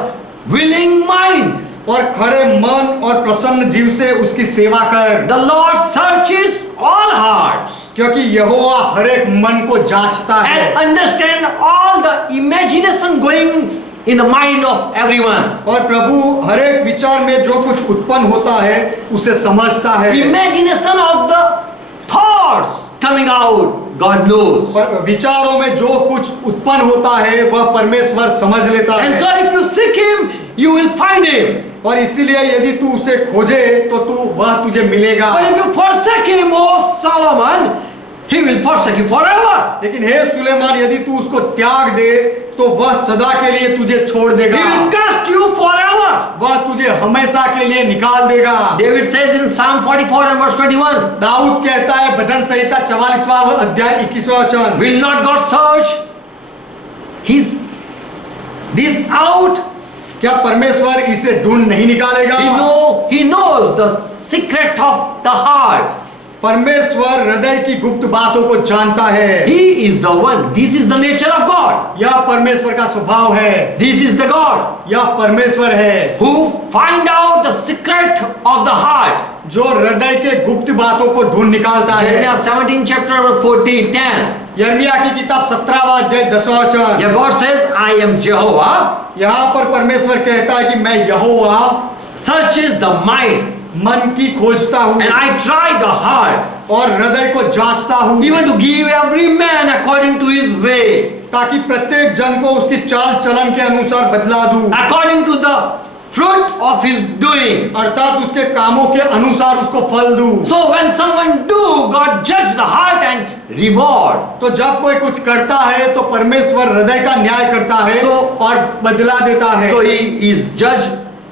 willing mind. और खरे मन और प्रसन्न जीव से उसकी सेवा कर, The Lord searches all hearts क्योंकि यहोवा हर एक मन को जांचता है and understand all the imagination going in the mind of everyone. और प्रभु हर एक विचार में जो कुछ उत्पन्न होता है उसे समझता है। Imagination of the thoughts coming out, God knows. पर विचारों में जो कुछ उत्पन्न होता है वह परमेश्वर समझ लेता And है। so if you seek him, you will find him. और इसीलिए यदि तू उसे खोजे तो वह तुझे मिलेगा। But if you forsake him, O Solomon, he will forsake you forever. लेकिन हे सुलेमान, यदि तू उसको त्याग दे तो वह सदा के लिए तुझे छोड़ He देगा, will cast you forever. वह तुझे हमेशा के लिए निकाल देगा। David says in Psalm 44 and verse 21, Dawood कहता है भजन संहिता 44वां अध्याय 21वां वचन, will not God search this out? क्या परमेश्वर इसे ढूंढ नहीं निकालेगा? He knows the secret of the heart. परमेश्वर हृदय की गुप्त बातों को जानता है। He is the one. This is the nature of God. यह परमेश्वर का स्वभाव है, This is the God यह परमेश्वर है who find out the secret of the heart. जो हृदय के गुप्त बातों को ढूंढ निकालता है। Jeremiah 17 chapter verse 14, 10. यिर्मयाह की किताब 17वां अध्याय 10वां वचन। Yeah, God says, I am Jehovah, यहाँ पर परमेश्वर कहता है कि मैं यहोवा searches the mind मन की खोजता हूँ and I try the heart, और हृदय को जांचता हूँ, even to give every man according to his way, ताकि प्रत्येक जन को उसकी चाल चलन के अनुसार बदला दूं, according to the fruit of his doing. अर्थात उसके कामों के अनुसार उसको फल दूं। So when someone do, God judge the heart and reward. तो जब कोई कुछ करता है तो परमेश्वर हृदय का न्याय करता है और बदला देता है। So he is judge,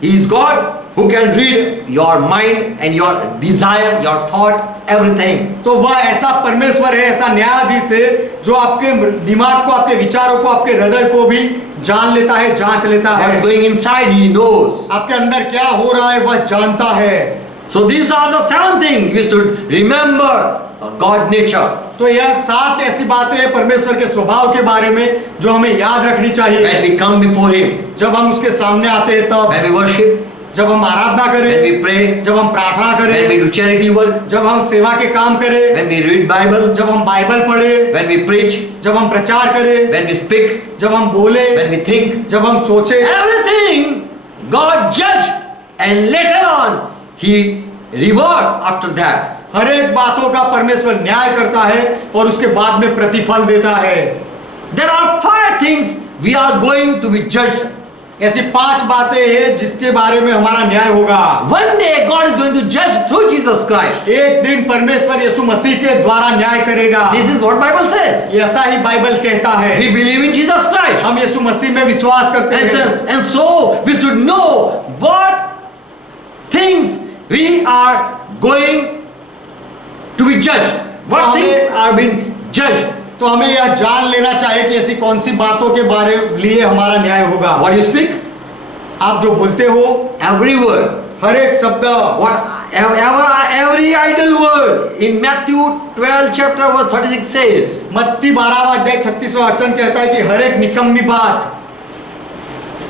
he is God who can read your mind and your desire, your thought, everything. तो वह ऐसा परमेश्वर है, ऐसा न्यायाधीश है जो आपके दिमाग को, आपके विचारों को, आपके हृदय को भी जान लेता है, जांच लेता What is है। going inside, he knows. आपके अंदर क्या हो रहा है वह जानता है। So these are the 7 things we should remember God nature. तो यह 7 ऐसी बातें हैं परमेश्वर के स्वभाव के बारे में जो हमें याद रखनी चाहिए। When we come before him, जब हम उसके सामने आते हैं तब, when we worship, जब हम आराधना when करें, we pray, जब हम प्रार्थना when we करें, do charity work, जब हम सेवा के काम करें, when we read Bible, जब हम बाइबल पढ़े, when we preach, जब हम प्रचार करें, when we speak, जब हम बोले, when we think, जब हम सोचे, everything God judge and later on he reward after that. हर एक बातों का परमेश्वर न्याय करता है और उसके बाद में प्रतिफल देता है। There are 5 things we are going to be judged. ऐसी 5 बातें हैं जिसके बारे में हमारा न्याय होगा। One day God is going to judge through Jesus Christ. एक दिन परमेश्वर यीशु मसीह के द्वारा न्याय करेगा। This is what Bible says. ऐसा ही बाइबल कहता है। We believe in Jesus Christ. हम यीशु मसीह में विश्वास करते And हैं says, and so we should know what things we are going to be judged. What हमें- things are being judged. तो हमें यह जान लेना चाहिए कि ऐसी कौन सी बातों के बारे लिए हमारा न्याय होगा। What you speak? आप जो बोलते हो, Every word. हर एक शब्द, Every idle word. In Matthew 12 chapter verse 36 says, मत्ती 12वां अध्याय 36वां वचन कहता है कि हर एक निकम्मी बात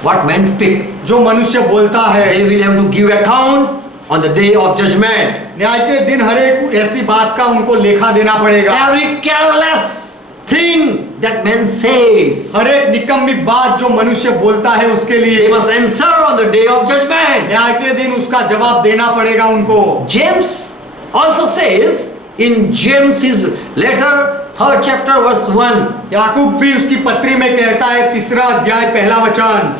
what men speak, जो मनुष्य बोलता है, they will have to give account on the day of judgment. न्याय के दिन हर एक ऐसी बात का उनको लेखा देना पड़ेगा। Every careless thing that man says, हर एक निकम्मी बात जो मनुष्य बोलता है उसके they लिए must answer on the day of judgment. न्याय के दिन उसका जवाब देना पड़ेगा उनको। James also says in James's letter, 3rd chapter verse 1, याकूब भी उसकी पत्री में कहता है 3रा अध्याय 1ला वचन,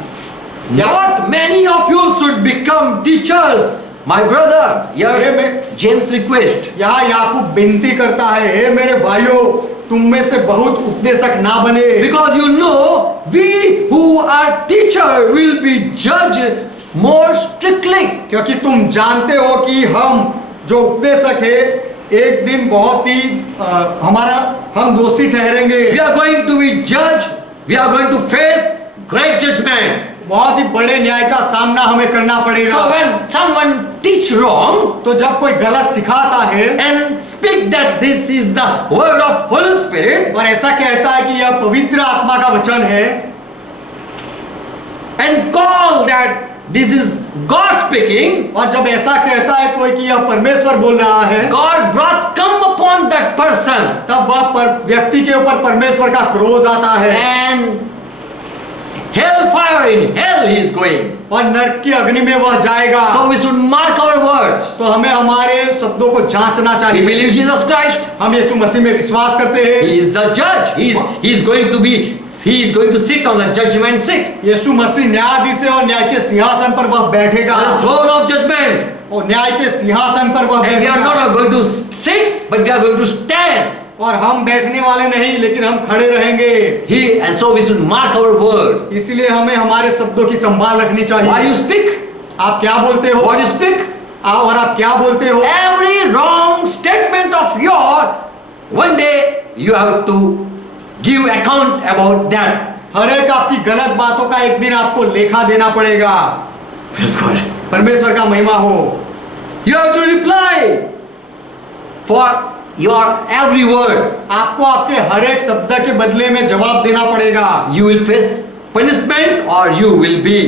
not many of you should become teachers, my brother. Here James request, यहाँ याकूब विनती करता है, हे मेरे भाइयों, तुम में से बहुत उपदेशक ना बने, because you know we who are teacher will be judged more strictly. क्योंकि तुम जानते हो कि हम जो उपदेशक है एक दिन बहुत ही हम दोषी ठहरेंगे। We are going to be judged, we are going to face great judgment. बहुत ही बड़े न्याय का सामना हमें करना पड़ेगा। So when someone teach wrong, तो जब कोई गलत सिखाता है and speak that this is the word of Holy Spirit, और ऐसा कहता है कि यह पवित्र आत्मा का वचन है, and call that this is God speaking, और जब ऐसा कहता है कोई कि यह परमेश्वर बोल रहा है, God wrath come upon that person, तब वह व्यक्ति के ऊपर परमेश्वर का क्रोध आता है, and hellfire, in hell he is going. और नरक की अग्नि में वह जाएगा। So we should mark our words. तो हमें हमारे शब्दों को जांचना We चाहिए। believe Jesus Christ. हम यीशु मसीह में विश्वास करते हैं। He is the judge. He is going to sit on the judgment seat, यीशु मसीह न्यायाधीश है और न्याय के सिंहासन पर वह बैठेगा। on the throne of judgment. और न्याय के सिंहासन पर वह And we are बैठेगा। not going to sit, but we are going to stand. और हम बैठने वाले नहीं, लेकिन हम खड़े रहेंगे। And so we should mark our word. इसलिए हमें हमारे शब्दों की संभाल रखनी चाहिए। Why you speak? आप क्या बोलते हो? What you speak? और आप क्या बोलते हो? Every wrong statement of your, one day you have to give account about that. हर एक आपकी गलत बातों का एक दिन आपको लेखा देना पड़ेगा। Praise God. परमेश्वर का महिमा हो। You have to reply for your every word. आपको आपके हर एक शब्द के बदले में जवाब देना पड़ेगा। You will face punishment or you will be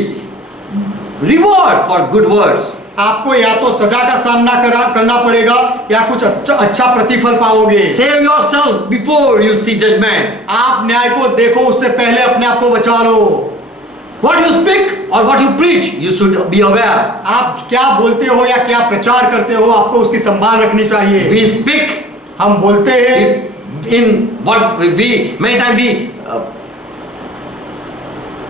reward for good words. आपको या तो सजा का सामना करना पड़ेगा या कुछ अच्छा प्रतिफल पाओगे। Save yourself before you see judgment. आप न्याय को देखो, उससे पहले अपने आप को बचा लो। What you speak or what you preach, you should be aware. आप क्या बोलते हो या क्या प्रचार करते हो, आपको उसकी संभाल रखनी चाहिए। We speak, हम बोलते हैं in what we many times we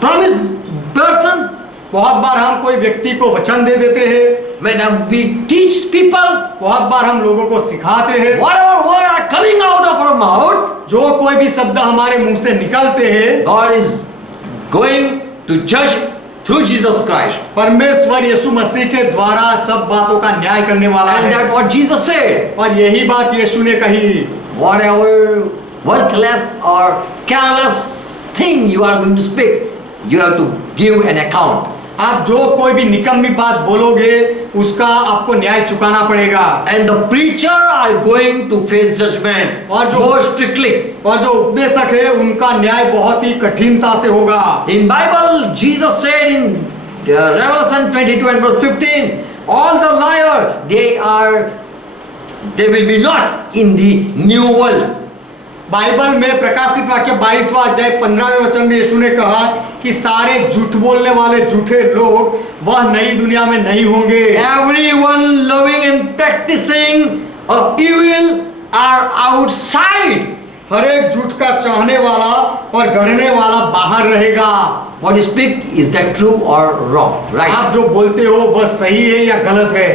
promise person. बहुत बार हम कोई व्यक्ति को वचन दे देते हैं। Many times we teach people. बहुत बार हम लोगों को सिखाते हैं। Whatever word are coming out of our mouth, जो कोई भी शब्द हमारे मुंह से निकलते हैं, God is going to judge through Jesus Christ. परमेश्वर यीशु मसीह के द्वारा सब बातों का न्याय करने वाला And है। that's what Jesus said. और यही बात यीशु ने कही। Whatever worthless or careless thing you are going to speak, you have to give an account. आप जो कोई भी निकम्मी बात बोलोगे उसका आपको न्याय चुकाना पड़ेगा। And the preacher are going to face judgment और जो more strictly. और जो उपदेशक है उनका न्याय बहुत ही कठिनता से होगा। In Bible, Jesus said in Revelation 22 and verse 15, all the liar they will be not in the new world. Bible में प्रकाशित वाक्य 22वां अध्याय 15वें वचन में यीशु ने कहा कि सारे झूठ बोलने वाले झूठे लोग वह नई दुनिया में नहीं होंगे। Everyone loving and practicing evil are outside. हर एक झूठ का चाहने वाला और गढ़ने वाला बाहर रहेगा। What you speak, is that true or wrong? Right? आप जो बोलते हो वह सही है या गलत है?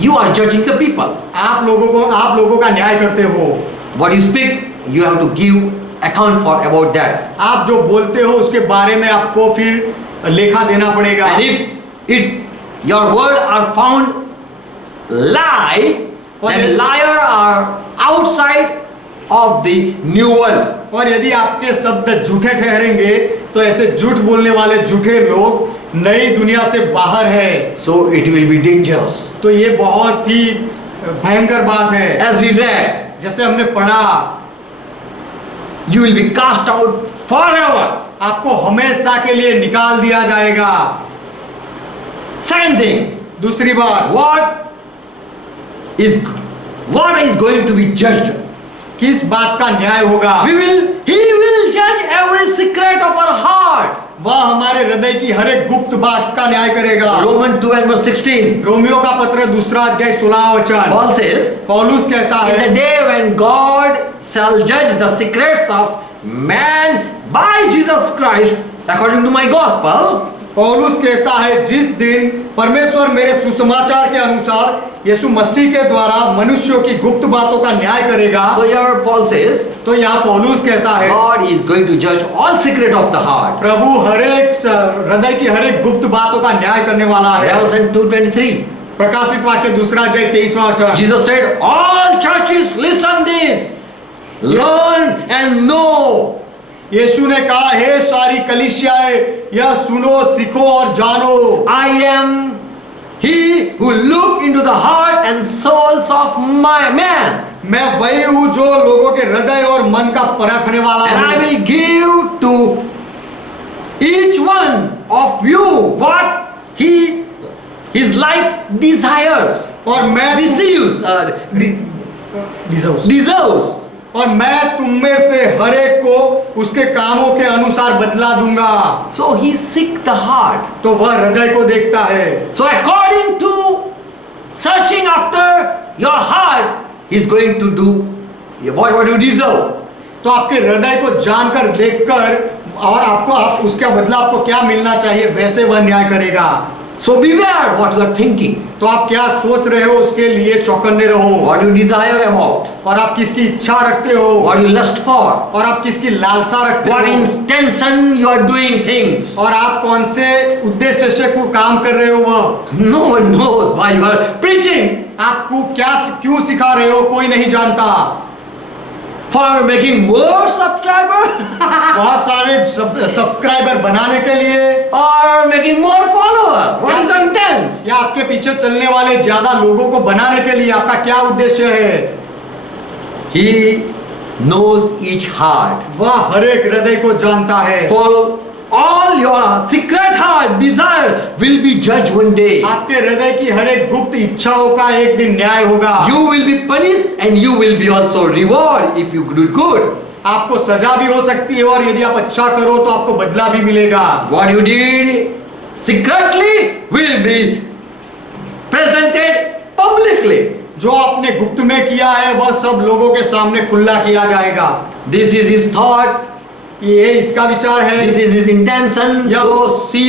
You are judging the people. आप लोगों का न्याय करते हो। What you speak, you have to give account for about that. आप जो बोलते हो उसके बारे में आपको फिर लेखा देना पड़ेगा। And if your word are found lie, then liar are outside of the new world. और यदि आपके शब्द झूठे ठहरेंगे तो ऐसे झूठ बोलने वाले झूठे लोग नई दुनिया से बाहर है। So it will be dangerous. तो ये बहुत ही भयंकर बात है। As we read, जैसे हमने पढ़ा, you will be cast out forever. आपको हमेशा के लिए निकाल दिया जाएगा। Second thing, दूसरी बात, what is going to be judged? किस बात का न्याय होगा? He will judge every secret of our heart. वह हमारे हृदय की हर एक गुप्त बात का न्याय करेगा। Romans 2 and verse 16. रोमियो का पत्र 2 Paul says, पौलुस कहता in है, the day when God shall judge the secrets of man by Jesus Christ, according to my gospel, पौलुस कहता है, जिस दिन परमेश्वर मेरे सुसमाचार के अनुसार यीशु मसीह के द्वारा मनुष्यों की गुप्त बातों का न्याय करेगा। so here Paul says, तो यहाँ पौलुस कहता है, God is going to judge all secret of the heart. प्रभु हर एक हृदय की हर एक गुप्त बातों का न्याय करने वाला है। Revelation 2:23. प्रकाशित वाक्य 2 Jesus said, all churches listen this, learn and know. यीशु ने कहा, हे सारी कलीसियाएं, यह सुनो, सीखो और जानो। I am he who look into the heart and souls of my man, मैं वही हूँ जो लोगों के हृदय और मन का परखने वाला and I हूँ। will give to each one of you what his life desires, और मैं receives, deserves. और मैं तुम में से हर एक को उसके कामों के अनुसार बदला दूंगा। So he seek the heart. तो वह हृदय को देखता है। So according to searching after your heart, he is going to do what you deserve. तो आपके हृदय को जानकर, देखकर और आप उसका बदला आपको क्या मिलना चाहिए, वैसे वह न्याय करेगा। So beware what you are thinking, तो आप क्या सोच रहे हो, उसके लिए चौकन्ने रहो। what you desire about, और आप किसकी इच्छा रखते हो, what you lust for, और आप किसकी लालसा रखते what हो, intention you are doing things. और आप कौन से उद्देश्य से को काम कर रहे हो। वह No one knows why you are preaching. आपको क्यों सिखा रहे हो, कोई नहीं जानता। For making more subscriber बहुत सारे सब्सक्राइबर बनाने के लिए, or making more follower. What is your intent? या आपके पीछे चलने वाले ज्यादा लोगों को बनाने के लिए आपका क्या उद्देश्य है। He knows each heart. वह हर एक हृदय को जानता है। For all your secret heart desire will be judged one day. आपके हृदय की हर एक गुप्त इच्छाओं का एक दिन न्याय होगा। You will be punished and you will be also reward if you do good. आपको सजा भी हो सकती है और यदि आप अच्छा करो तो आपको बदला भी मिलेगा। What you did secretly will be presented publicly. जो आपने गुप्त में किया है वह सब लोगों के सामने खुला किया जाएगा। This is his thought. ये इसका विचार है। This is his intention. Yeah. So see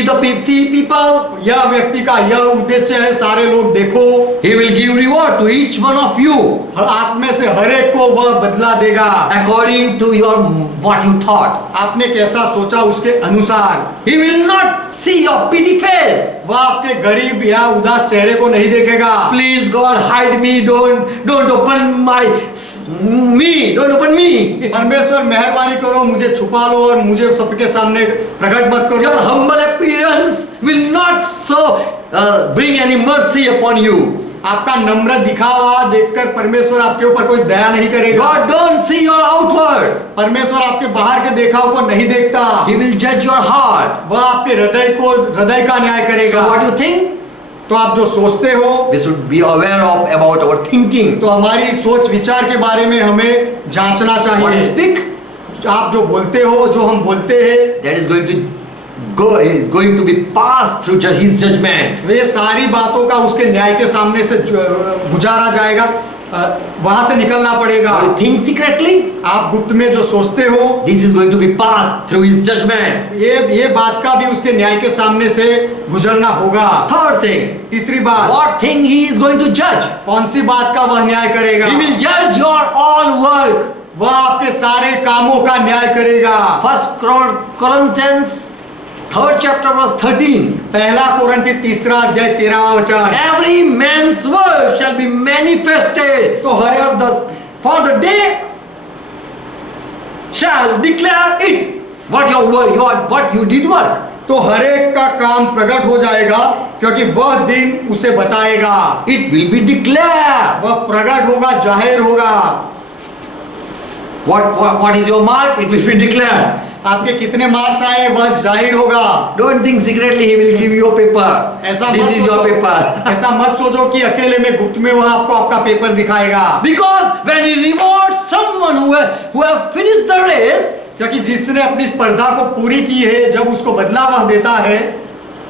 people. यह व्यक्ति का यह उद्देश्य है, सारे लोग देखो। He will give reward to each one of you आप में से हर एक को वह बदला देगा according to your what you thought. आपने कैसा सोचा उसके अनुसार। He will not see your pity face. वह आपके गरीब या उदास चेहरे को नहीं देखेगा। Please God hide me, don't open don't open me. परमेश्वर मेहरबानी करो, मुझे छुपा लो और मुझे सबके सामने प्रकट मत करो। Your humble appearance will not bring any mercy upon you. आपका नम्र दिखावा देखकर परमेश्वर आपके ऊपर कोई दया नहीं करेगा। God don't see your outward. परमेश्वर आपके बाहर के देखाव को नहीं देखता। He will judge your heart. वह आपके हृदय का न्याय करेगा। So what do you think? तो आप जो सोचते हो, We should be aware of about our thinking. तो हमारी सोच विचार के बारे में हमें जांचना What you चाहिए। speak, आप जो बोलते हो, जो हम बोलते हैं, that is going to be passed through his judgment. वे सारी बातों का उसके न्याय के सामने से गुजारा जाएगा, वहां से निकलना पड़ेगा। What you think secretly, आप गुप्त में जो सोचते हो, this is going to be passed through his judgment. ये बात का भी उसके न्याय के सामने से गुजरना होगा। Third thing, तीसरी बात, what thing he is going to judge? कौन सी बात का वह न्याय करेगा? He will judge your all work. वह आपके सारे कामों का न्याय करेगा। 1 Corinthians 3rd chapter verse 13. पहला कोरिन्थी 3 अध्याय 13वां वचन। Every man's work shall be manifested, तो for the day shall declare it. What you did work. तो हर एक का काम प्रकट हो जाएगा, क्योंकि वह दिन उसे बताएगा। It will be declared. वह प्रकट होगा, जाहिर होगा। What is your mark? It will be declared. आपके कितने मार्क्स आए वह जाहिर होगा। Don't think secretly he will give you a paper. ऐसा This मत is your सोचो- paper. ऐसा मत सोचो कि अकेले में गुप्त में वह आपको आपका पेपर दिखाएगा। Because when he rewards someone who have finished the race, क्योंकि जिसने अपनी स्पर्धा को पूरी की है, जब उसको बदला वह देता है,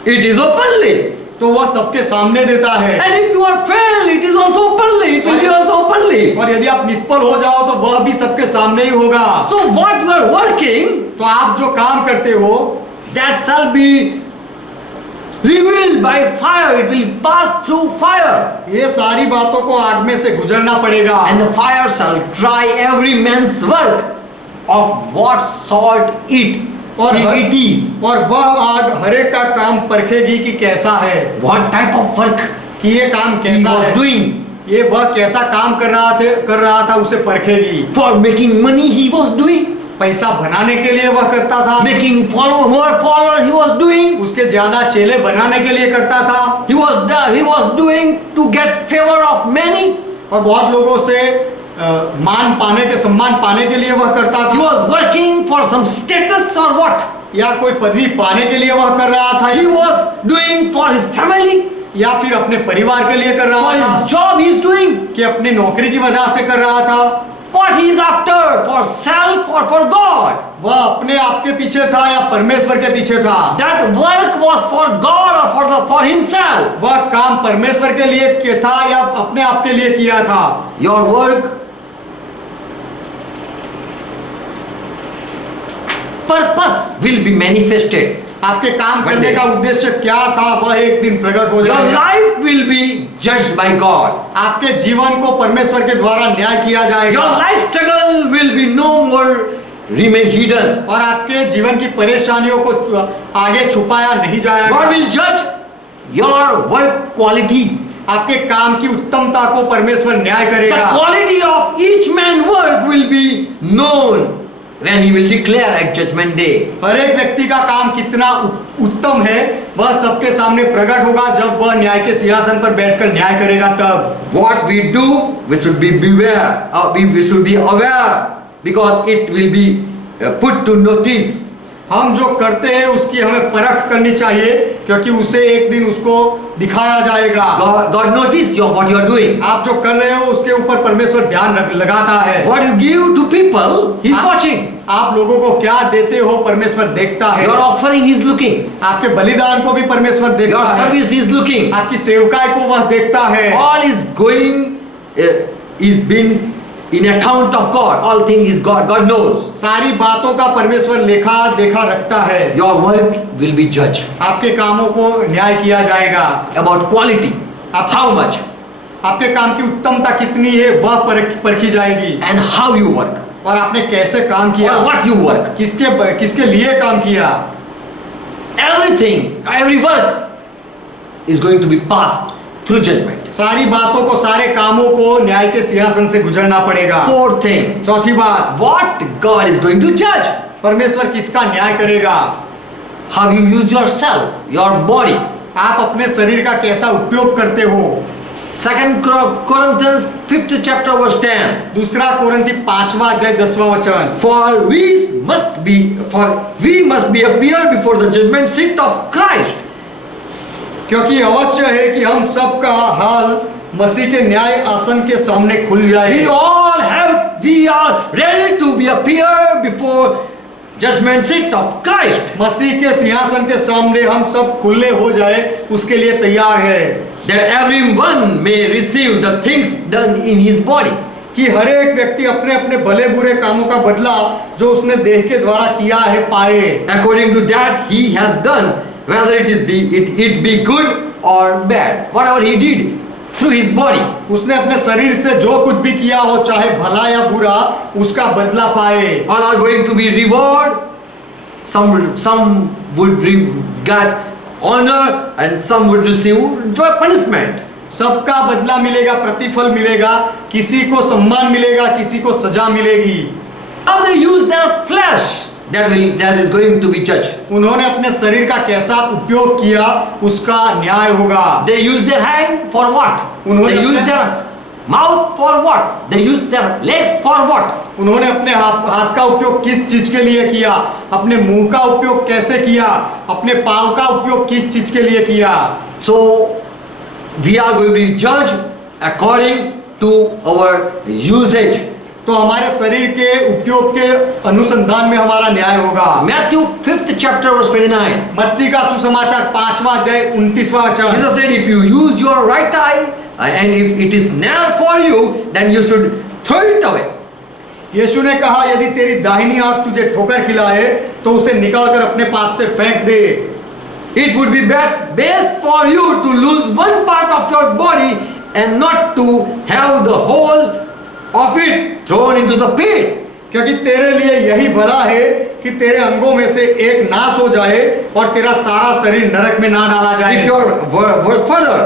it is openly. तो वह सबके सामने देता है। And if you are failed, it is also openly. It will be also openly. और यदि आप निष्फल हो जाओ तो वह भी सबके सामने ही होगा। So what you are working, तो आप जो काम करते हो that shall be revealed by fire. It will pass through fire. ये सारी बातों को आग में से गुजरना पड़ेगा। And the fire shall try every man's work of what sort it is. और वह आग हर एक का काम परखेगी कि कैसा है, What type of work कि ये काम he कैसा was है, doing. ये वह कैसा काम कर रहा था उसे परखेगी। For making money he was doing. पैसा बनाने के लिए वह करता था, Making more follower he was doing. उसके ज्यादा चेले बनाने के लिए करता था, He was doing to get favor of many. और बहुत लोगों से मान पाने के सम्मान पाने के लिए वह करता He था, was working for some status or what. या कोई पदवी पाने के लिए वह कर रहा था, He was doing for his family. या फिर अपने परिवार के लिए कर For रहा था, his job he is doing. कि अपनी नौकरी की वजह से कर रहा था। What he is after, for self or for God. वह अपने आप के पीछे था या परमेश्वर के पीछे था। That work was for God or for himself. वह काम परमेश्वर के लिए किया था या अपने आप के लिए किया था। Your work purpose will be manifested. आपके काम One करने day. का उद्देश्य क्या था वह एक दिन प्रकट हो Your जाएगा। life will be judged by God. आपके जीवन को परमेश्वर के द्वारा न्याय किया Your जाएगा, life struggle will be no more remain hidden. और आपके जीवन की परेशानियों को आगे छुपाया नहीं God जाएगा। will judge your work quality. आपके काम की उत्तमता को परमेश्वर न्याय The करेगा। quality of each man's work will be known when he will declare at judgment day. हर एक व्यक्ति का काम कितना उत्तम है वह सबके सामने प्रकट होगा जब वह न्याय के सिंहासन पर बैठकर न्याय करेगा। तब What we do, we should be beware. We should be aware because it will be put to notice. हम जो करते हैं उसकी हमें परख करनी चाहिए, क्योंकि उसे एक दिन उसको दिखाया जाएगा। God notice what you are doing. आप जो कर रहे हो उसके ऊपर परमेश्वर ध्यान लगाता है। What you give to people, He is watching. आप लोगों को क्या देते हो परमेश्वर देखता है। Your offering He is looking. आपके बलिदान को भी परमेश्वर Your देखता है। service He is looking. आपकी सेवकाई को वह देखता है। All is going, is been in account of God. All things is God. God knows. सारी बातों का परमेश्वर लेखा देखा रखता है। Your work will be judged. आपके कामों को न्याय किया जाएगा। About quality, how much आपके काम की उत्तमता कितनी है वह परखी जाएगी, and how you work, और आपने कैसे काम किया, or what you work. किसके लिए काम किया। Everything, every work is going to be passed through judgment. सारी बातों को, सारे कामों को न्याय के सिंहासन से गुजरना पड़ेगा। Fourth thing, चौथी बात, what God is going to judge. परमेश्वर किसका न्याय करेगा। How you use yourself, your body. आप अपने शरीर का कैसा उपयोग करते हो। 2 Corinthians 5th chapter verse 10. दूसरा कोरिन्थी 5वां अध्याय 10वां वचन, For we must be appear before the judgment seat of Christ. क्योंकि अवश्य है कि हम सबका हाल मसीह के न्याय आसन के सामने खुल जाए। We are ready to be appear before judgment seat of Christ. मसीह के सिंहासन के सामने हम सब खुले हो जाए उसके लिए तैयार है। That everyone may receive the things done in his body. कि हर एक व्यक्ति अपने अपने भले बुरे कामों का बदला जो उसने देह के द्वारा किया है पाए। According to that he has done, whether it be good or bad, whatever he did through his body. उसने अपने शरीर से जो कुछ भी किया हो, चाहे भला या बुरा, उसका बदला पाए। All are going to be reward. Some would get honor and some would receive punishment. सबका बदला मिलेगा, प्रतिफल मिलेगा, किसी को सम्मान मिलेगा, किसी को सजा मिलेगी। How they use their flesh, that is going to be judged. उन्होंने अपने शरीर का कैसा उपयोग किया उसका न्याय होगा। They use their hand for what? उन्होंने They use अपने- their mouth for what? They use their legs for what? उन्होंने अपने हाथ का उपयोग किस चीज के लिए किया, अपने मुंह का उपयोग कैसे किया, अपने पाँव का उपयोग किस चीज के लिए किया। So we are going to be judged according to our usage. तो हमारे शरीर के उपयोग के अनुसंधान में हमारा न्याय होगा। Matthew 5th chapter verse 29. मत्ती का सुसमाचार 5वां अध्याय 29वां वचन। Jesus said, if you use your right eye and if it is nailed for you, then you should throw it away. यीशु ने कहा यदि तेरी दाहिनी आंख तुझे ठोकर खिलाए तो उसे निकालकर अपने पास से फेंक दे। It would be best for you to lose one part of your body and not to have the whole of it thrown into the pit. क्योंकि तेरे लिए यही भला है कि तेरे अंगों में से एक नाश हो जाए और तेरा सारा शरीर नरक में ना डाला जाए। If your verse further,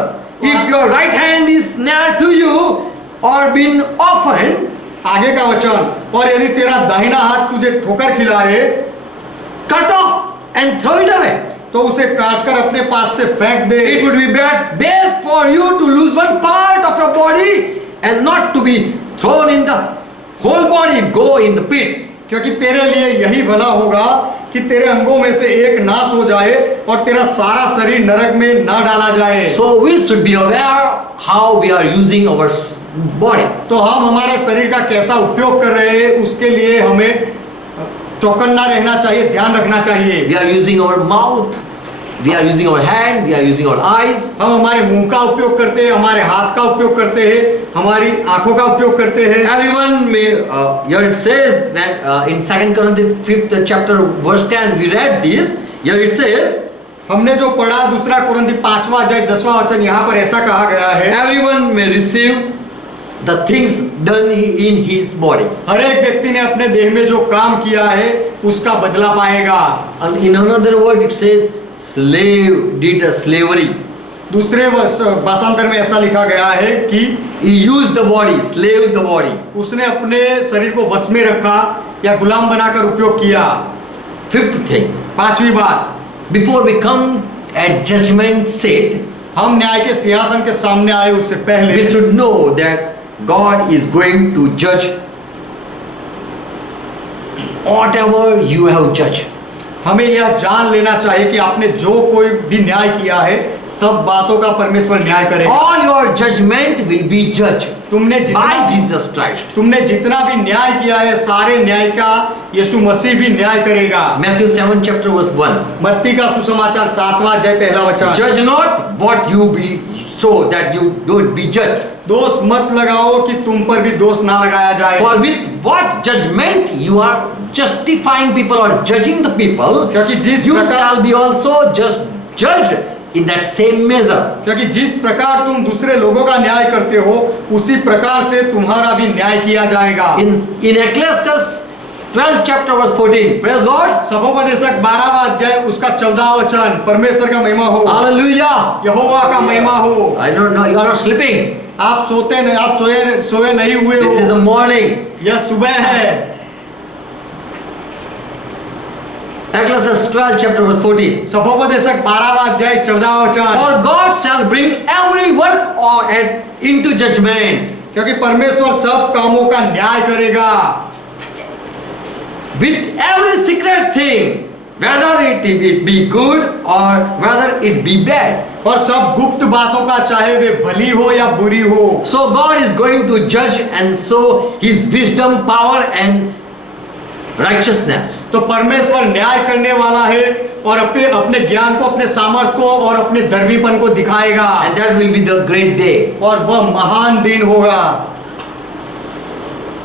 if your right hand is nailed to you or been offended, आगे का वचन, और यदि तेरा दाहिना हाथ तुझे ठोकर खिलाए cut off and throw it away. तो उसे काटकर अपने पास से फेंक दे। It would be best for you to lose one part of your body and not to be thrown in the whole body, go in the pit. क्योंकि तेरे लिए यही भला होगा कि तेरे अंगों में से एक नाश हो जाए और तेरा सारा शरीर नरक में ना डाला जाए। So we should be aware how we are using our body. तो हम हमारे शरीर का कैसा उपयोग कर रहे हैं उसके लिए हमें चौकन्ना रहना चाहिए, ध्यान रखना चाहिए। We are using our mouth, we are using our hand, we are using our eyes. हम हमारे मुंह का उपयोग करते हैं, हमारे हाथ का उपयोग करते हैं, हमारी आंखों का उपयोग करते हैं। Everyone may, here it says when in 2 Corinthians 5th chapter verse 10 we read this. Here it says, हमने जो पढ़ा 2 कुरिन्थी 5वां अध्याय 10वां वचन, यहाँ पर ऐसा कहा गया है, everyone may receive the things done in his body. हर एक व्यक्ति ने अपने देह में जो काम किया है उसका बदला पाएगा। And in another word it says, slave did a slavery. दूसरे भाषांतर में ऐसा लिखा गया है कि He used the body, slave the body. उसने अपने शरीर को वश में रखा या गुलाम बनाकर उपयोग किया। Fifth thing, 5वीं बात, before we come at judgment seat, हम न्याय के सिंहासन के सामने आए उससे पहले we should know that God is going to judge whatever you have judged. हमें यह जान लेना चाहिए कि आपने जो कोई भी न्याय किया है सब बातों का परमेश्वर न्याय करेगा। All your judgment will be judged तुमने by जितना Jesus Christ. तुमने जितना भी न्याय किया है सारे न्याय का यीशु मसीह भी न्याय करेगा। Matthew 7 chapter verse 1. मत्ती का सुसमाचार 7वां अध्याय पहला वचन, Judge not what you be so that you don't be judged. दोष मत लगाओ कि तुम पर भी दोष ना लगाया जाए। For with what judgment you are justifying people or judging the people, क्योंकि जिस you प्रकार shall be also just judged in that same measure. क्योंकि जिस प्रकार तुम दूसरे लोगों का न्याय करते हो उसी प्रकार से तुम्हारा भी न्याय किया जाएगा। In Ecclesiastes 12 chapter verse 14, praise God. सभोपदेशक 12वां अध्याय उसका 14वां वचन, परमेश्वर का महिमा हो, Hallelujah. यहोवा का महिमा हो। I don't know, you are not sleeping. आप सोते नहीं, आप सोए नहीं हुए This is the हो, morning. यह सुबह है। Ecclesiastes 12 chapter verse 14. सभोपदेशक 12वां अध्याय 14वां वचन, For God shall bring every work into judgment क्योंकि परमेश्वर सब कामों का न्याय करेगा with every secret thing, whether it be good or whether it be bad. और सब गुप्त बातों का, चाहे वे भली हो या बुरी हो। So God is going to judge and show His wisdom, power and righteousness. तो परमेश्वर न्याय करने वाला है और अपने अपने ज्ञान को, अपने सामर्थ को और अपने धर्मीपन को दिखाएगा, And that will be the great day. और वह महान दिन होगा।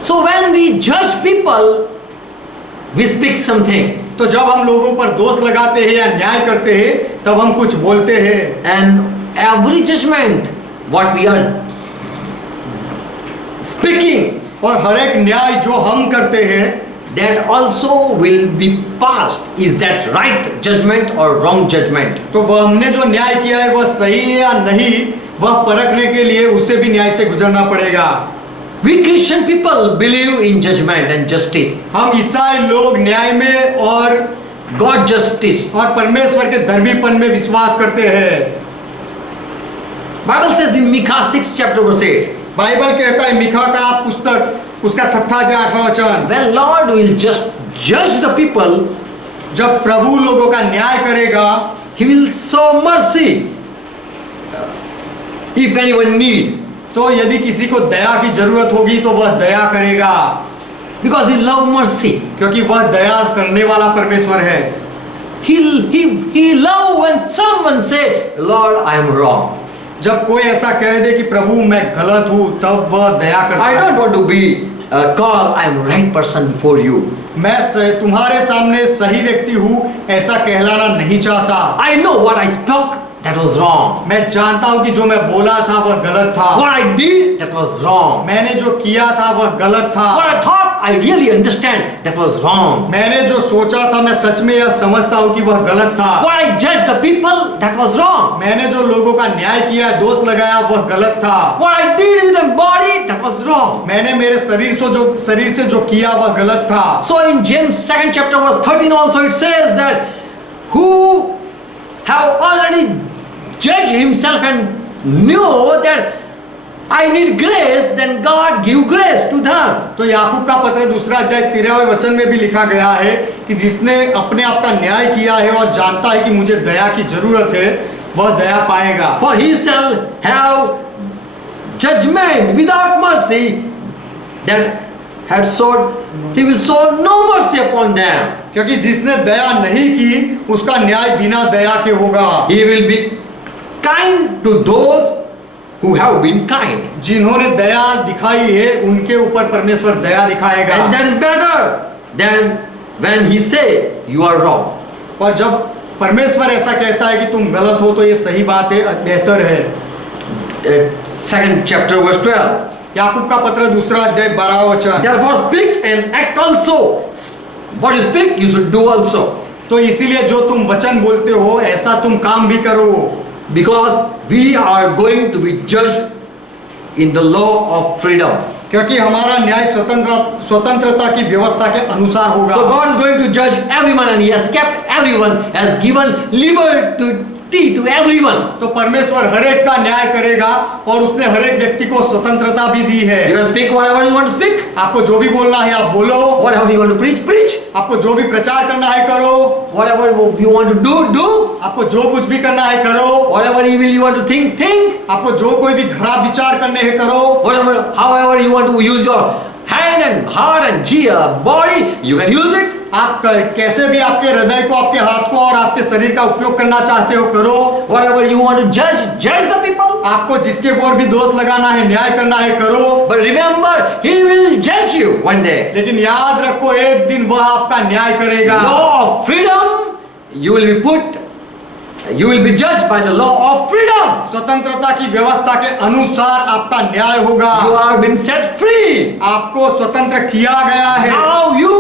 So when we judge people, we speak something. तो जब हम लोगों पर दोष लगाते हैं या न्याय करते हैं तब हम कुछ बोलते हैं। And every judgment, what we are speaking, और हर एक न्याय जो हम करते हैं that also will be passed. Is that right judgment or wrong judgment? तो वह हमने जो न्याय किया है वह सही है या नहीं, वह परखने के लिए उसे भी न्याय से गुजरना पड़ेगा। We Christian people believe in judgment and justice. हम ईसाई लोग न्याय में और God justice. परमेश्वर के धर्मीपन में विश्वास करते हैं। Bible says in Micah 6 chapter verse 8. Bible कहता है मिका का पुस्तक उसका 6 अध्याय 8वां वचन, When Lord will just judge the people, जब प्रभु लोगों का न्याय करेगा He will show mercy. If anyone need, तो यदि किसी को दया की जरूरत होगी तो वह दया करेगा, because He love mercy. क्योंकि वह दया करने वाला परमेश्वर है। He love when someone say, Lord, I am wrong. जब कोई ऐसा कह दे कि प्रभु मैं गलत हूँ, तब वह दया करता I है। don't want to be called I am right person before you. मैं तुम्हारे सामने सही व्यक्ति हूँ ऐसा कहलाना नहीं चाहता। I know what I spoke, that was wrong. मैं जानता हूँ कि जो मैं बोला था वह गलत था, What I did, that was wrong. मैंने जो किया था वह गलत था, What I thought, I really understand, that was wrong. मैंने जो सोचा था मैं सच में यह समझता हूँ कि वह गलत था, What I judged the people, that was wrong. मैंने जो लोगों का न्याय किया, दोष लगाया, वह गलत था, What I did with the body, that was wrong. मैंने मेरे शरीर से जो किया वह गलत था। So in James 2nd chapter verse 13 also it says that who have already judged himself and knew that I need grace, then God give grace to them. तो याकूब का पत्र 2 अध्याय 13वें वचन में भी लिखा गया है कि जिसने अपने आप का न्याय किया है और जानता है कि मुझे दया की जरूरत है, वह दया पाएगा। For he shall have judgment without mercy that had showed, he will show no mercy upon them. क्योंकि जिसने दया नहीं की उसका न्याय बिना दया के होगा। He will be kind to those who have been kind. जिन्होंने दया दिखाई है उनके ऊपर परमेश्वर दया दिखाएगा। And that is better than when he say you are wrong. और जब परमेश्वर ऐसा कहता है कि तुम गलत हो तो ये सही बात है, बेहतर है। 2nd chapter verse 12. याकूब का पत्र 2 अध्याय 12वां वचन, Therefore speak and act also. What you speak, you should do also. तो इसीलिए जो तुम वचन बोलते हो ऐसा तुम काम भी करो, Because we are going to be judged in the law of freedom. क्योंकि हमारा न्याय स्वतंत्रता की व्यवस्था के अनुसार होगा। So God is going to judge everyone and He has kept everyone, has given liberty to everyone. तो परमेश्वर हर एक का न्याय करेगा और उसने हर एक व्यक्ति को स्वतंत्रता भी दी है। You can speak whatever you want to speak. आपको जो भी बोलना है आप बोलो, Whatever you want to preach, preach. आपको जो भी प्रचार करना है करो, Whatever you want to do, do. आपको जो कुछ भी करना है करो, Whatever evil you want to think, think. आपको जो कोई भी खराब विचार करने हैं करो, However you want to use your hand and heart and body, you can use it. आप कैसे भी आपके हृदय को, आपके हाथ को और आपके शरीर का उपयोग करना चाहते हो करो। Whatever you want to judge the people. आपको जिसके ऊपर भी दोष लगाना है, न्याय करना है करो। But remember, He will judge you one day. लेकिन याद रखो एक दिन वह आपका न्याय करेगा। Law of freedom, you will be judged by the law of freedom. स्वतंत्रता की व्यवस्था के अनुसार आपका न्याय होगा। You are been set free. आपको स्वतंत्र किया गया है। Now you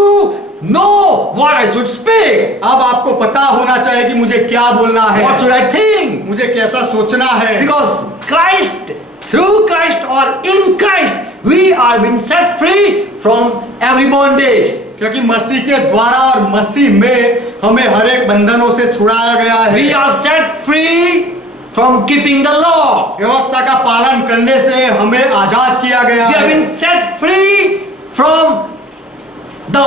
know what I should speak. अब आपको पता होना चाहिए कि मुझे क्या बोलना है, What should I think? मुझे कैसा सोचना है। Because Christ, through Christ or in Christ, we are being set free from every bondage. क्योंकि मसीह के द्वारा और मसीह में हमें हर एक बंधनों से छुड़ाया गया है। We are set free from keeping the law. व्यवस्था का पालन करने से हमें आजाद किया गया We have है। been set free from the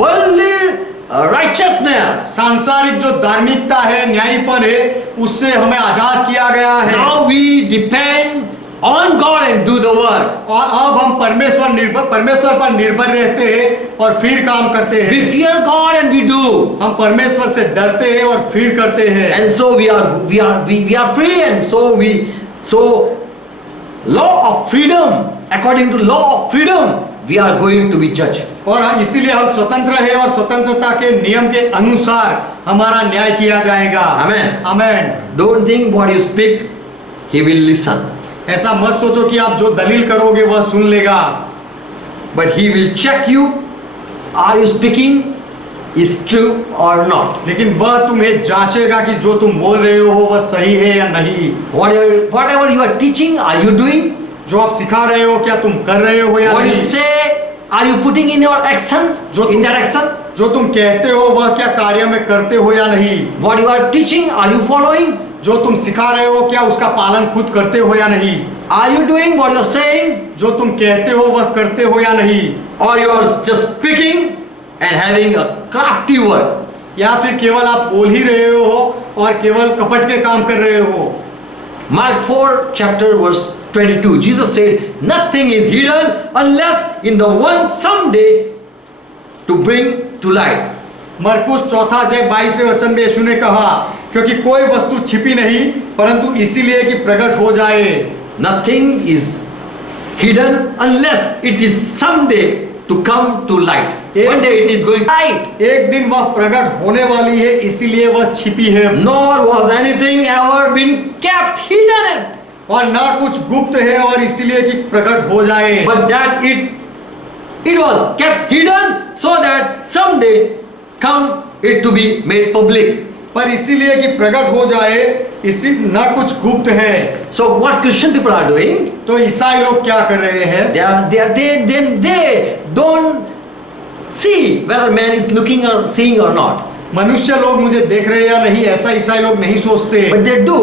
worldly righteousness. सांसारिक जो धार्मिकता है, न्यायीपन है, उससे हमें आजाद किया गया है। Now we depend on God and do the work. और अब हम परमेश्वर पर निर्भर रहते हैं और फिर काम करते हैं। We fear God and we do. हम परमेश्वर से डरते हैं और फिर करते हैं। And so we are free, and so law of freedom, according to law of freedom, we are going to be judged. और इसीलिए हम स्वतंत्र हैं और स्वतंत्रता के नियम के अनुसार हमारा न्याय किया जाएगा। Amen. Amen. Don't think what you speak, He will listen. ऐसा मत सोचो कि आप जो दलील करोगे वह सुन लेगा, But He will check you. Are you speaking is true or not? लेकिन वह तुम्हें जांचेगा कि जो तुम बोल रहे हो वह सही है या नहीं। Whatever you are teaching, are you doing? जो आप सिखा रहे हो क्या तुम कर रहे हो या What you नहीं? say, are you putting in your action? In that action? जो तुम कहते हो वह क्या कार्य में करते हो या नहीं? What you are teaching, are you following? जो तुम सिखा रहे हो क्या उसका पालन खुद करते हो या नहीं? Are you doing what you are saying? जो तुम कहते हो वह करते हो या नहीं? Or you are just speaking and having a crafty work? या फिर केवल आप बोल ही रहे हो और केवल कपट के काम कर रहे हो? Mark 4 chapter verse 22, Jesus said, nothing is hidden unless in the one someday to bring to light. मरकुस 4:22 वचन में यीशु ने कहा, क्योंकि कोई वस्तु छिपी नहीं परंतु इसीलिए कि प्रकट हो जाए। Nothing is hidden unless it is someday to come to light. One day it is going to light. एक दिन वह प्रकट होने वाली है इसीलिए वह छिपी है। Nor was anything ever been kept hidden, और ना कुछ गुप्त है और इसीलिए कि प्रकट हो जाए। but that it was kept hidden so that someday come it to be made public. पर इसीलिए कि प्रकट हो जाए, इसी ना कुछ गुप्त है। So what Christian people are doing? तो ईसाई लोग क्या कर रहे हैं? They don't see whether man is looking or seeing or not. मनुष्य लोग मुझे देख रहे हैं या नहीं, ऐसा ईसाई लोग नहीं सोचते। But they do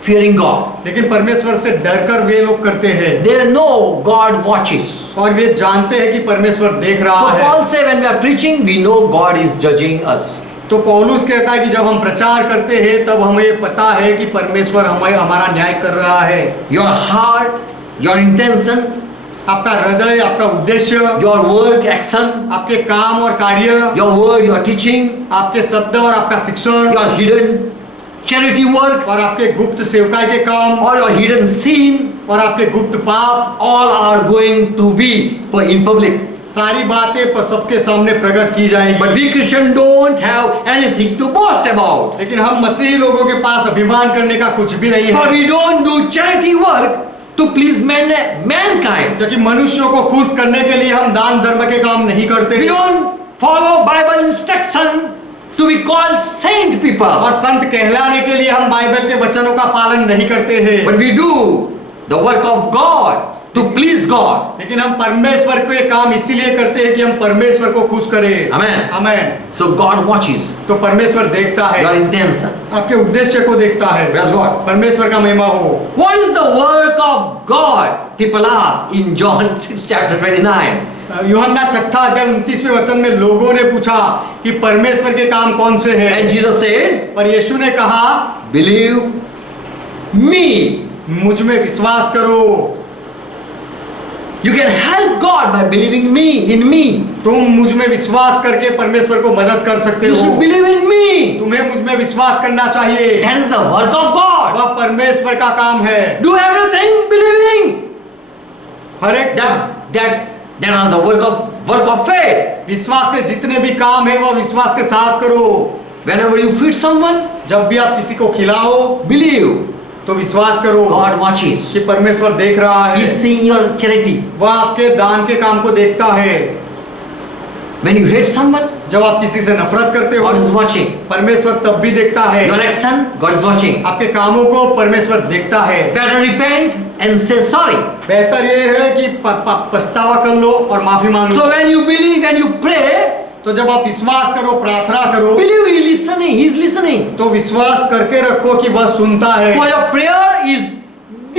fearing God. लेकिन परमेश्वर से डरकर वे लोग करते हैं They know God watches. और वे जानते हैं कि परमेश्वर देख So रहा है। Paul say when we are preaching, we know God is judging us. तो पौलुस कहता है कि जब हम प्रचार करते हैं तब हमें पता है कि परमेश्वर हमारा न्याय कर रहा है। Your heart, your intention, आपका हृदय, आपका उद्देश्य, your work, action, आपके काम और कार्य, your word, your teaching, आपके शब्द और आपका शिक्षण, your hidden charity work, और आपके गुप्त सेवकाई के काम, or your hidden sin, और आपके गुप्त पाप, all are going to be in public. सारी बातें सबके सामने प्रकट की जाएंगी। But we Christians don't have anything to boast about. लेकिन हम मसीही लोगों के पास अभिमान करने का कुछ भी नहीं For है, we don't do charity work to please mankind. क्योंकि मनुष्यों को खुश करने के लिए हम दान धर्म के काम नहीं करते। We don't follow Bible instruction to be called saint people. और संत कहलाने के लिए हम बाइबल के वचनों का पालन नहीं करते हैं। But we do the work of God to please God. लेकिन हम परमेश्वर के काम इसीलिए करते हैं कि हम परमेश्वर को खुश करें। Amen. आमेन। So God watches तो परमेश्वर देखता है, your intention. आपके उद्देश्य को देखता है। Praise God. परमेश्वर का महिमा हो। What is the work of God? People ask in John 6 chapter 29. यूहन्ना 6:29 वचन में लोगों ने पूछा कि परमेश्वर के काम कौन से हैं? And Jesus said, पर यीशु ने कहा, believe me. मुझ में विश्वास करो। You can help God by believing me, in me. तुम मुझ में विश्वास करके परमेश्वर को मदद कर सकते You हो। should believe in me. तुम्हें मुझ में विश्वास करना चाहिए। That is the work of God. वह परमेश्वर का काम है। Do everything believing. हर एक That are the work of faith. विश्वास के जितने भी काम है वह विश्वास के साथ करो। Whenever you feed someone, जब भी आप किसी को खिलाओ believe तो विश्वास करो God watches. कि परमेश्वर देख रहा He is है। seeing your charity. वह आपके दान के काम को देखता है। When you hate someone, जब आप किसी से नफरत करते हो God is watching. परमेश्वर तब भी देखता है। Your action, God is watching. आपके कामों को परमेश्वर देखता है। Better repent and say sorry. बेहतर ये है कि पछतावा कर लो और माफी मांग लो। So when you believe and you pray, तो जब आप विश्वास करो, प्रार्थना करो, believe He is listening. He is listening. तो विश्वास करके रखो कि वह सुनता है। For your prayer is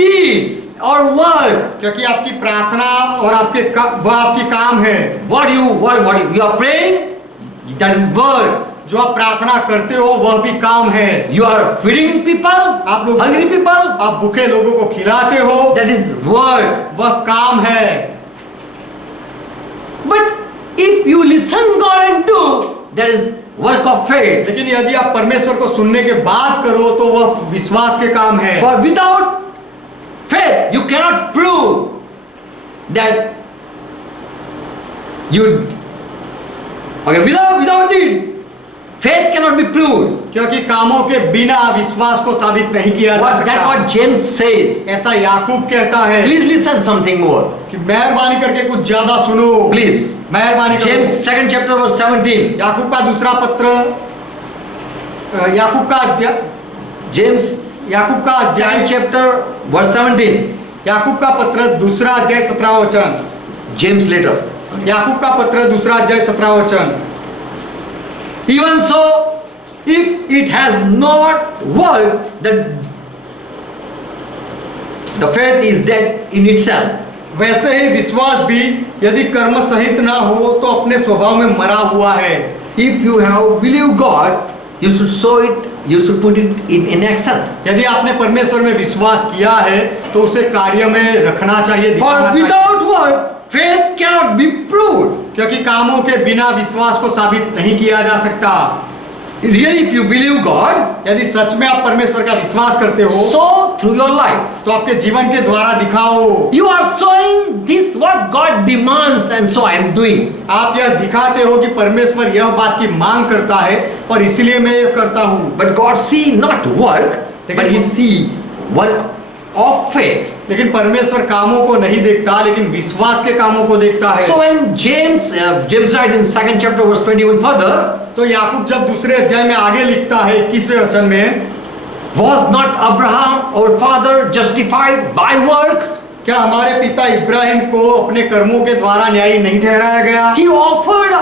deeds or work. क्योंकि आपकी प्रार्थना और वह आपकी काम है। What you are praying, that is work. जो आप प्रार्थना करते हो वह भी काम है। You are feeding people, आप लोग hungry people, आप भूखे लोगों को खिलाते हो, that is work. वह काम है। But if you listen God and do, that is work of faith. लेकिन यदि आप परमेश्वर को सुनने के बाद करो तो वह विश्वास के काम है। For without faith, you cannot prove that you. Okay, without deed, faith cannot be proved. क्योंकि कामों के बिना विश्वास को साबित नहीं किया जा That सकता। what James says. ऐसा याकूब कहता है Please listen something more. कि मेहरबानी करके कुछ ज्यादा सुनो। Please. मेहरबानी करो। James 2nd chapter verse 17. याकूब का दूसरा पत्र, याकूब का James अध्याय 2nd chapter verse 17. याकूब का पत्र दूसरा अध्याय 17 वचन। James later. याकूब का पत्र दूसरा अध्याय 17 वचन। Even so, if it has not works, the faith is dead in itself. वैसे ही विश्वास भी यदि कर्म सहित ना हो तो अपने स्वभाव में मरा हुआ है। If you have believed God, you should show it, you should put it in action. यदि आपने परमेश्वर में विश्वास किया है तो उसे कार्य में रखना चाहिए, For दिखाना चाहिए। without work, faith cannot be proved. क्योंकि कामों के बिना विश्वास को साबित नहीं किया जा सकता। Really, if you believe God, यदि सच में आप परमेश्वर का विश्वास करते हो show through your life. तो आपके जीवन के द्वारा दिखाओ। You are showing this what God demands, and so I am doing. आप यह दिखाते हो कि परमेश्वर यह बात की मांग करता है और इसीलिए मैं यह करता हूँ। But God see not work, but He see work of faith. लेकिन परमेश्वर कामों को नहीं देखता लेकिन विश्वास के कामों को देखता है। So when James writes in 2nd chapter verse 21 further, तो याकूब जब दूसरे अध्याय में आगे लिखता है 21वें वचन में, was not Abraham our father justified by works? क्या हमारे पिता इब्राहिम को अपने कर्मों के द्वारा न्यायी नहीं ठहराया गया? He offered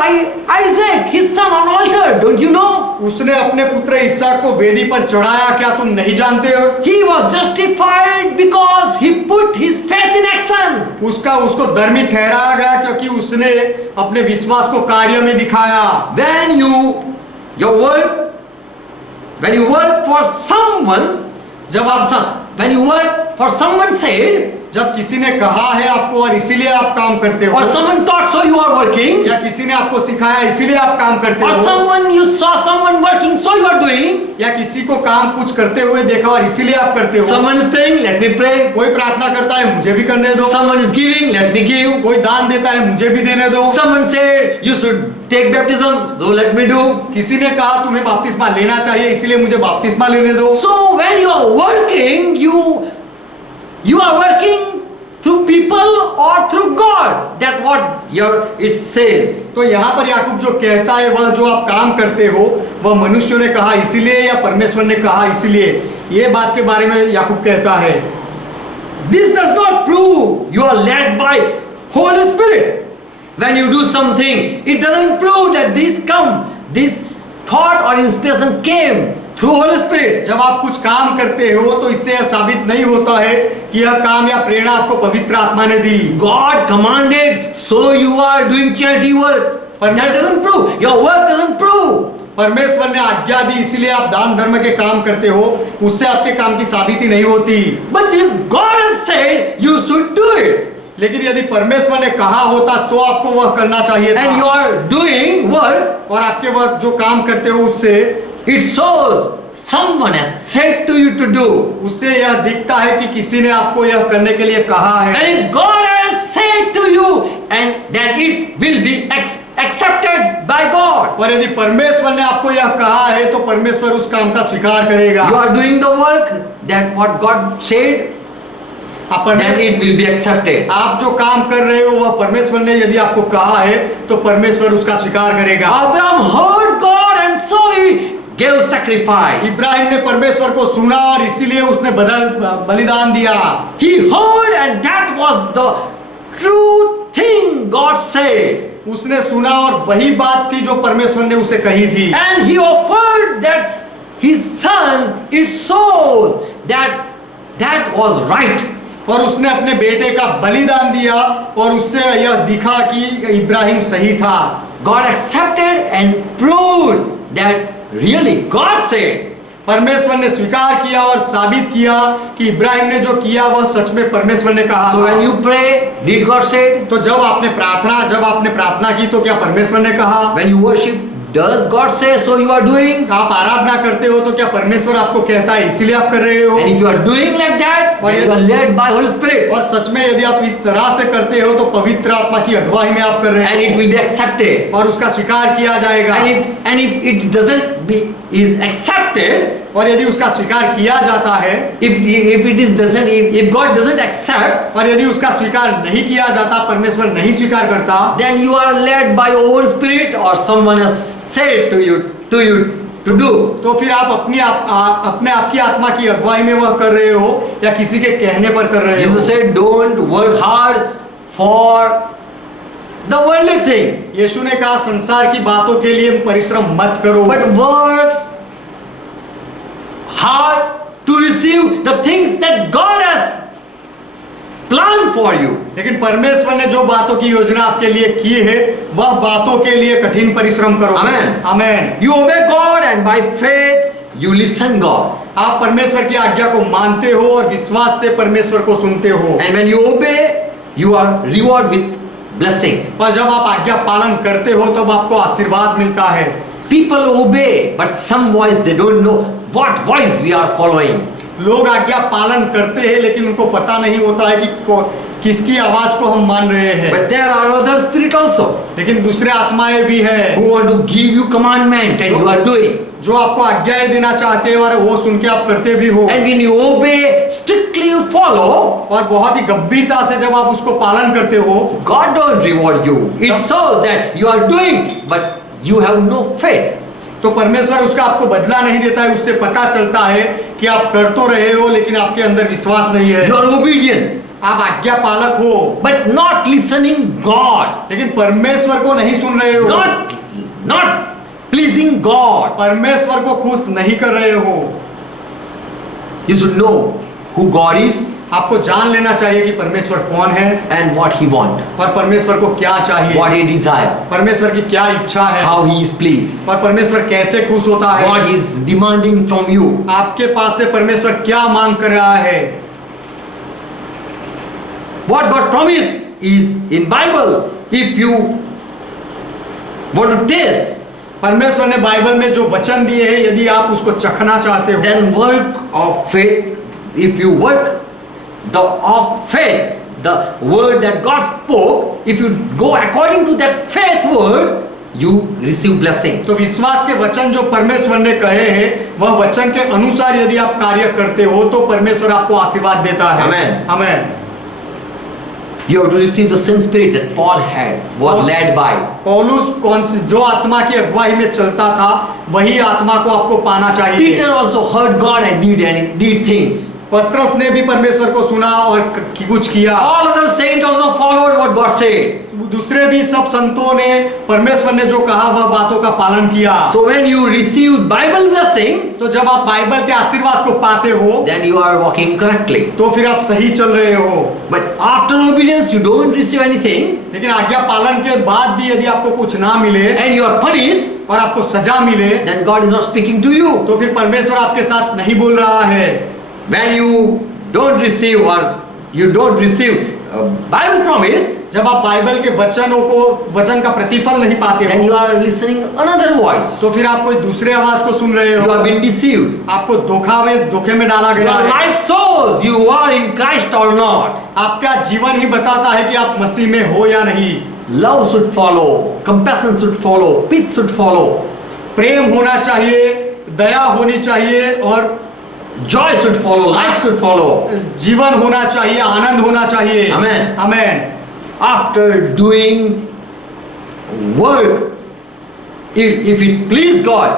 Isaac his son on altar, don't you know? उसने अपने पुत्र इसहाक को वेदी पर चढ़ाया, क्या तुम नहीं जानते हो? He was justified because he put his faith in action. उसको धर्मी ठहराया गया क्योंकि उसने अपने विश्वास को कार्य में दिखाया। When you work for someone, when you work for someone said, जब किसी ने कहा है आपको और इसीलिए आप काम करते हो, or someone taught so you are working, या किसी ने आपको सिखाया इसीलिए आप काम करते or हो, you saw someone working so you are doing, या किसी को काम कुछ करते हुए देखा और इसीलिए आप करते हो। someone is praying, let me pray, कोई प्रार्थना करता है मुझे भी करने दो, someone is giving, let me give, कोई दान देता है मुझे भी देने दो, someone said you should take baptism, so let me do. किसी ने कहा तुम्हें बपतिस्मा लेना चाहिए इसीलिए मुझे बपतिस्मा लेने दो। So when you are working, you are working through people or through God. That what it says. तो यहाँ पर याकूब जो कहता है वह जो आप काम करते हो वह मनुष्यों ने कहा इसीलिए या परमेश्वर ने कहा इसीलिए, ये बात के बारे में याकूब कहता है। This does not prove you are led by Holy Spirit. When you do something, it doesn't prove that this thought or inspiration came through Holy Spirit. जब आप कुछ काम करते हो तो इससे यह साबित नहीं होता है कि यह काम या प्रेरणा आपको पवित्र आत्मा ने दी। God commanded, so you are doing charity work. That doesn't prove. Your work doesn't prove. परमेश्वर ने आज्ञा दी इसीलिए आप दान धर्म के काम करते हो, उससे आपके काम की साबिती नहीं होती। But if God had said you should do it, लेकिन यदि परमेश्वर ने कहा होता तो आपको वह करना चाहिए था, and you are doing work, और आपके वह जो काम करते हो उससे it shows someone has said to you to do. उससे यह दिखता है कि किसी ने आपको यह करने के लिए कहा है। And if God has said to you, and that it will be accepted by God. और यदि परमेश्वर ने आपको यह कहा है तो परमेश्वर उस काम का स्वीकार करेगा। You are doing the work that what God said, then it will be accepted. आप जो काम कर रहे हो वह परमेश्वर ने यदि आपको कहा है तो परमेश्वर उसका स्वीकार करेगा। Abraham heard God and so he gave sacrifice. Ibrahim ने परमेश्वर को सुना और इसीलिए उसने बलिदान दिया। He heard and that was the true thing God said. उसने सुना और वही बात थी जो परमेश्वर ने उसे कही थी। And he offered that his son. It shows that was right. और उसने अपने बेटे का बलिदान दिया और उससे यह दिखा कि इब्राहिम सही था। God accepted and proved that really God said. परमेश्वर ने स्वीकार किया और साबित किया कि इब्राहिम ने जो किया वह सच में परमेश्वर ने कहा। So when you pray, did God say? तो जब आपने प्रार्थना की तो क्या परमेश्वर ने कहा? When you worship, does God say so you are doing? आप आराधना करते हो तो क्या परमेश्वर आपको कहता है इसीलिए आप कर रहे हो? And if you are doing like that, then you are led by Holy Spirit. और सच में यदि आप इस तरह से करते हो तो पवित्र आत्मा की अगुवाई में आप कर रहे हो। And it will be accepted. और उसका स्वीकार किया जाएगा। And if it doesn't is accepted, और यदि उसका स्वीकार किया जाता है, if God doesn't accept, और यदि उसका स्वीकार नहीं किया जाता, परमेश्वर नहीं स्वीकार करता, then you are led by Holy Spirit or someone has said to you to do. तो फिर आप अपने आप की आत्मा की अगुवाई में वह कर रहे हो या किसी के कहने पर कर रहे हो? Jesus said, don't work hard for the worldly thing, यीशु ने कहा संसार की बातों के लिए परिश्रम मत करो, but work hard to receive the things that God has planned for you. लेकिन परमेश्वर ने जो बातों की योजना आपके लिए की है वह बातों के लिए कठिन परिश्रम करो। Amen. Amen. You obey God and by faith you listen God. आप परमेश्वर की आज्ञा को मानते हो और विश्वास से परमेश्वर को सुनते हो। And when you obey, you are rewarded with blessing. पर जब आप आज्ञा पालन करते हो तब आपको आशीर्वाद मिलता है। People obey, but some voice they don't know what voice we are following. लोग आज्ञा पालन करते हैं लेकिन उनको पता नहीं होता है कि किसकी आवाज को हम मान रहे हैं। But there are other spirit also लेकिन दूसरे आत्माएं भी है who want to give you commandment and you are doing. जो आपको आज्ञाएं देना चाहते हैं और वो सुन के आप करते भी हो। And when you obey, strictly you follow, और बहुत ही गंभीरता से जब आप उसको पालन करते हो, God don't reward you. It shows that you are doing, but you have no faith. तो परमेश्वर उसका आपको बदला नहीं देता है। उससे पता चलता है कि आप कर तो रहे हो लेकिन आपके अंदर विश्वास नहीं है। You are obedient, आप आज्ञा पालक हो but not listening God, लेकिन परमेश्वर को नहीं सुन रहे हो, not pleasing God. परमेश्वर को खुश नहीं कर रहे हो। You should know who God is आपको जान लेना चाहिए कि परमेश्वर कौन है and what He want, और परमेश्वर को क्या चाहिए, what He desire, परमेश्वर की क्या इच्छा है, how He is pleased, और परमेश्वर कैसे खुश होता है, what He is demanding from you. आपके पास से परमेश्वर क्या मांग कर रहा है। What God promised is in Bible. If you want to taste, परमेश्वर ने बाइबल में जो वचन दिए हैं यदि आप उसको चखना चाहते हो, then work of faith. If you work of faith, the word that God spoke, if you go according to that faith word, you receive blessing. तो विश्वास के वचन जो परमेश्वर ने कहे हैं वह वचन के अनुसार यदि आप कार्य करते हो तो परमेश्वर आपको आशीर्वाद देता है। Amen. Amen. You have to receive the same spirit that Paul was led by. पौलुस कौन सी जो आत्मा की अगुवाई में चलता था वही आत्मा को आपको पाना चाहिए। Peter also heard God and did things. पत्रस ने भी परमेश्वर को सुना और कुछ किया। All other saints also followed what God said. दूसरे भी सब संतों ने परमेश्वर ने जो कहा वह बातों का पालन किया। So when you receive Bible blessing, तो जब आप बाइबल के आशीर्वाद को पाते हो then you are walking correctly. तो फिर आप सही चल रहे हो। But after obedience you don't receive anything लेकिन आज्ञा पालन के बाद भी यदि आपको कुछ ना मिले and you are punished, और आपको सजा मिले then God is not speaking to you. तो फिर परमेश्वर आपके साथ नहीं बोल रहा है। When you don't receive or you don't receive Bible promise, जब आप बाइबल के वचन का प्रतिफल नहीं पाते then you हो are listening another voice. तो फिर आप कोई दूसरे आवाज को सुन रहे You हो। have been deceived. आपको धोखे में डाला गया Your है। life shows you are in Christ or not. आपका जीवन ही बताता है कि आप मसीह में हो या नहीं। Love should follow, compassion should follow, peace should follow, प्रेम होना चाहिए, दया होनी चाहिए और joy should follow, life should follow. जीवन होना चाहिए, आनंद होना चाहिए। Amen. Amen. After doing work, if it please God,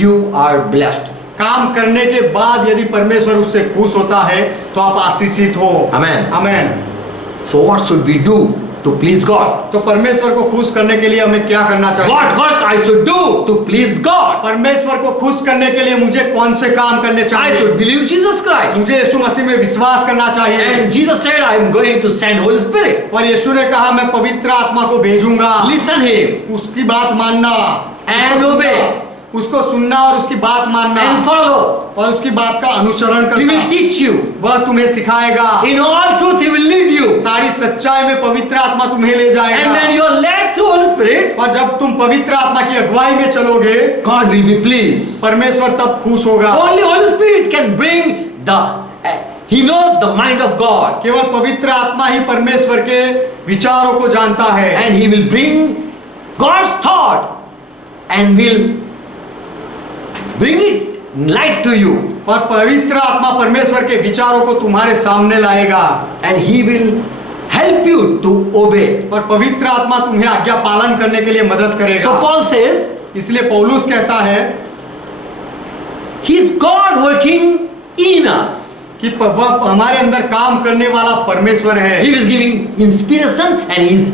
you are blessed. काम करने के बाद यदि परमेश्वर उससे खुश होता है तो आप आशीषित हो। Amen. Amen. So what should we do to please God? तो परमेश्वर को खुश करने के लिए हमें क्या करना चाहिए? What work I should do to please God? परमेश्वर को खुश करने के लिए मुझे कौन से काम करने I चाहिए? should believe Jesus Christ. मुझे यीशु मसीह में विश्वास करना चाहिए। And Jesus said, I am going to send Holy Spirit. और यीशु ने कहा मैं पवित्र आत्मा को भेजूंगा। Listen Him उसकी बात मानना and obey उसको सुनना और उसकी बात मानना and follow. और उसकी बात का अनुसरण He will करना। teach you. वह तुम्हें सिखाएगा। In all truth He will lead you. सारी सच्चाई में पवित्र आत्मा तुम्हें ले And जाएगा। when you are led through Holy Spirit, और जब तुम पवित्र आत्मा की अगुवाई में चलोगे God will be pleased. परमेश्वर तब खुश होगा। Only Holy Spirit can bring He knows the mind of God. केवल पवित्र आत्मा ही परमेश्वर के विचारों को जानता है। And He will bring God's thought and will bring it light to you. और पवित्र आत्मा परमेश्वर के विचारों को तुम्हारे सामने लाएगा। And He will help you to obey. और पवित्र आत्मा तुम्हें आज्ञा पालन करने के लिए मदद करेगा। So Paul says, इसलिए पौलुस कहता है He is God working in us. कि वह हमारे अंदर काम करने वाला परमेश्वर है। He is giving inspiration and He is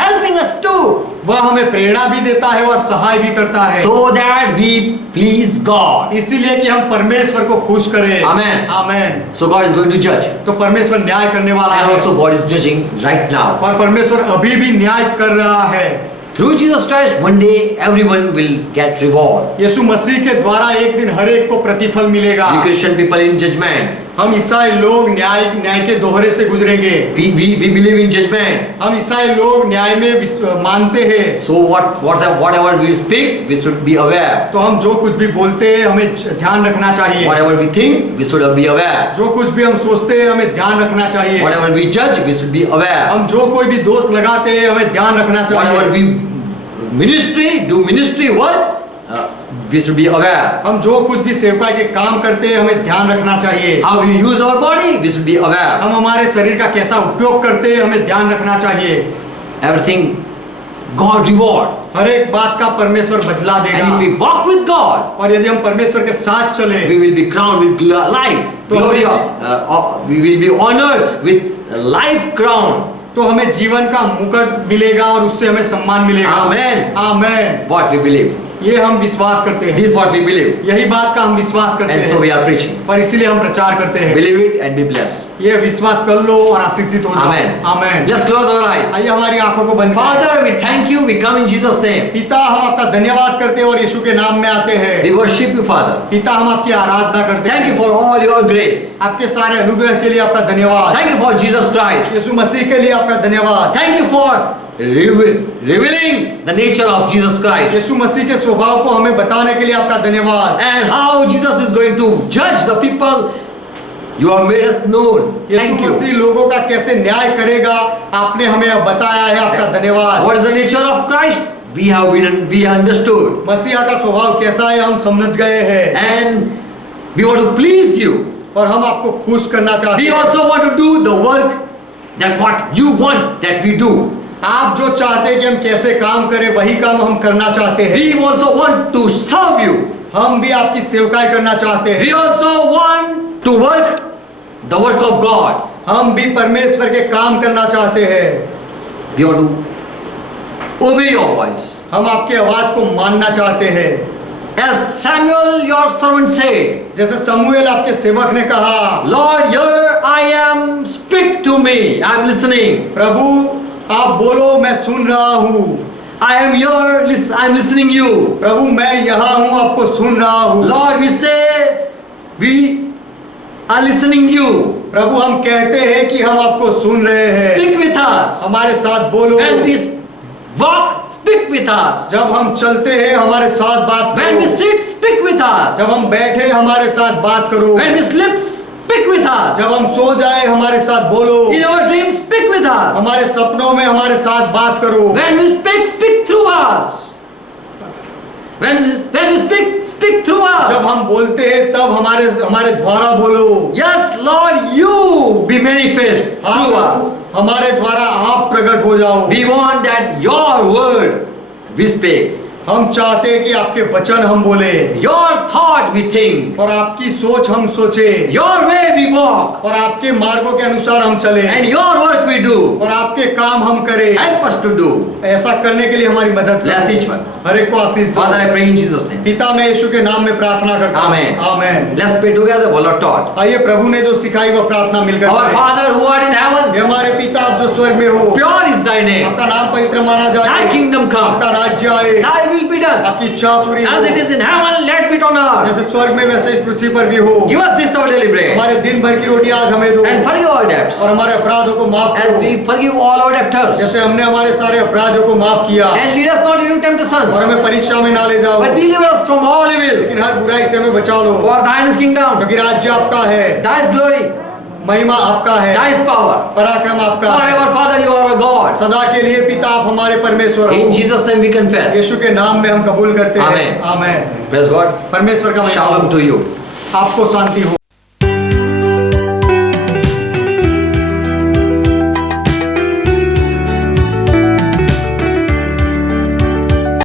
helping us too. वह हमें प्रेरणा भी देता है और सहाय भी करता है, So that we please God. इसीलिए कि हम परमेश्वर को खुश करें। Amen. Amen. So God is going to judge. तो परमेश्वर न्याय करने वाला And है, also God is judging right now. और परमेश्वर अभी भी न्याय कर रहा है। Through Jesus Christ, one day everyone will get reward. यीशु मसीह के द्वारा एक दिन हर एक को प्रतिफल मिलेगा। We Christian people in judgment. हम ईसाई लोग न्याय के दोहरे से गुजरेंगे। We believe in judgment. हम ईसाई लोग न्याय में मानते हैं। So whatever we speak, we should be aware. तो हम जो कुछ भी बोलते हैं हमें ध्यान रखना चाहिए। Whatever we think, we should be aware. जो कुछ भी हम सोचते हैं हमें ध्यान रखना चाहिए। Whatever we judge, we should be aware. हम जो कोई भी दोष लगाते हैं हमें ध्यान रखना Whatever चाहिए। we do ministry work, we should be aware. हम जो कुछ भी सेवकाई के काम करते हैं हमें ध्यान रखना चाहिए। How we use our body, we should be aware. हम हमारे शरीर का कैसा उपयोग करते हैं हमें ध्यान रखना चाहिए। Everything, God reward. हर एक बात का परमेश्वर बदला And if देगा, we walk with God, और यदि हम परमेश्वर के साथ चले we will be crowned with life. तो Glory, हमें- we will be honored with life crown. तो हमें जीवन का मुकुट मिलेगा और उससे हमें सम्मान मिलेगा। Amen. Amen. What we believe. ये हम विश्वास करते हैं, This is what we believe. यही बात का हम विश्वास करते And so हैं, we are preaching. पर इसीलिए हम प्रचार करते हैं। Believe it and be blessed. ये विश्वास कर लो और आशीषित हो जाओ। Amen. Amen. Let's close our eyes. आइए हमारी आंखों को बंद करें। Father, we thank you. We come in Jesus' name. पिता हम आपका धन्यवाद करते हैं और यीशु के नाम में आते हैं। We worship you, Father. पिता हम आपकी आराधना करते Thank हैं। you for all your grace. आपके सारे अनुग्रह के लिए आपका धन्यवाद। Thank you for Jesus Christ. यीशु मसीह के लिए आपका धन्यवाद। Thank you for revealing the nature of Jesus Christ यीशु मसीह के स्वभाव को हमें बताने के लिए आपका धन्यवाद। and how Jesus is going to judge the people you have made us known. Yeshu Thank you. मसीह लोगों का कैसे न्याय करेगा आपने हमें अब बताया है, आपका धन्यवाद। What is the nature of Christ? We understood मसीहा का स्वभाव कैसा है हम समझ गए हैं, and we want to please you. और हम आपको खुश करना चाहते We हैं। also want to do the work that what you want that we do. आप जो चाहते हैं कि हम कैसे काम करें वही काम हम करना चाहते हैं। We also want to serve you. हम भी आपकी सेवकाई करना चाहते हैं। We also want to work the work of God. हम भी परमेश्वर के काम करना चाहते हैं। We want to obey your voice. हम आपकी आवाज को मानना चाहते हैं। As Samuel your servant said, जैसे समूएल आपके सेवक ने कहा, Lord, here I am, speak to me, I am listening. प्रभु आप बोलो मैं सुन रहा हूँ। I am here, I am listening you. प्रभु मैं यहाँ हूँ आपको सुन रहा हूँ। Lord, we say, we are listening you. प्रभु हम कहते हैं कि हम आपको सुन रहे हैं, Speak with us. हमारे साथ बोलो। When we walk, speak with us. जब हम चलते हैं हमारे साथ बात When we करो। sit, speak with us. जब हम बैठे हमारे साथ बात करो। When we sleep, speak with us. जब हम सो जाए हमारे साथ बोलो। In our dreams, speak with us. हमारे सपनों में हमारे साथ बात करो। When we speak through us. When we speak through जब us. हम बोलते हैं तब हमारे द्वारा बोलो। Yes, Lord, you be manifest through us. हमारे द्वारा आप प्रकट हो जाओ। We want that your word we speak. हम चाहते हैं कि आपके वचन हम बोले Your thought we think. और आपकी सोच हम सोचे Your way we walk. और आपके मार्गों के अनुसार हम चले And your work we do. और आपके काम हम करें। Help us to do. ऐसा करने के लिए हमारी मदद Bless करो। each one. हर एक को आशीष दो। Father, I pray in Jesus' name. पिता मैं यीशु के नाम में प्रार्थना करता हूँ। Amen. Amen. Let's pray together what Lord taught. आइए प्रभु ने जो सिखाई वो प्रार्थना मिलकर Our करें। Father who art in heaven, हे हमारे पिता आप जो स्वर्ग में हो, pure is thy name. आपका नाम पवित्र माना जाए। Thy kingdom come. आपका राज्य आए। Thy will be done. आपकी इच्छा पूरी हो। As it is in heaven, let it be on earth. जैसे स्वर्ग में वैसे इस पृथ्वी पर भी हो। Give us this our daily bread. हमारे दिन भर की रोटी आज हमें दो And forgive our debts. और हमारे अपराधों को माफ As करो we forgive all our debtors. जैसे हमने हमारे सारे अपराधों को माफ किया। And lead us not into temptation, और हमें परीक्षा में ना ले जाओ but deliver us from all evil. लेकिन हर बुराई से हमें बचा लो For thine is kingdom, क्योंकि राज्य आपका है, thy is glory, महिमा आपका है, thy is power. पराक्रम आपका है। Forever, Father, you are a God. सदा के लिए पिता आप हमारे परमेश्वर हो। In Jesus' name we confess. यीशु के नाम में हम कबूल करते हैं। Amen. आमेन। Praise God. परमेश्वर का महिमा Shalom हो। to you. आपको शांति हो।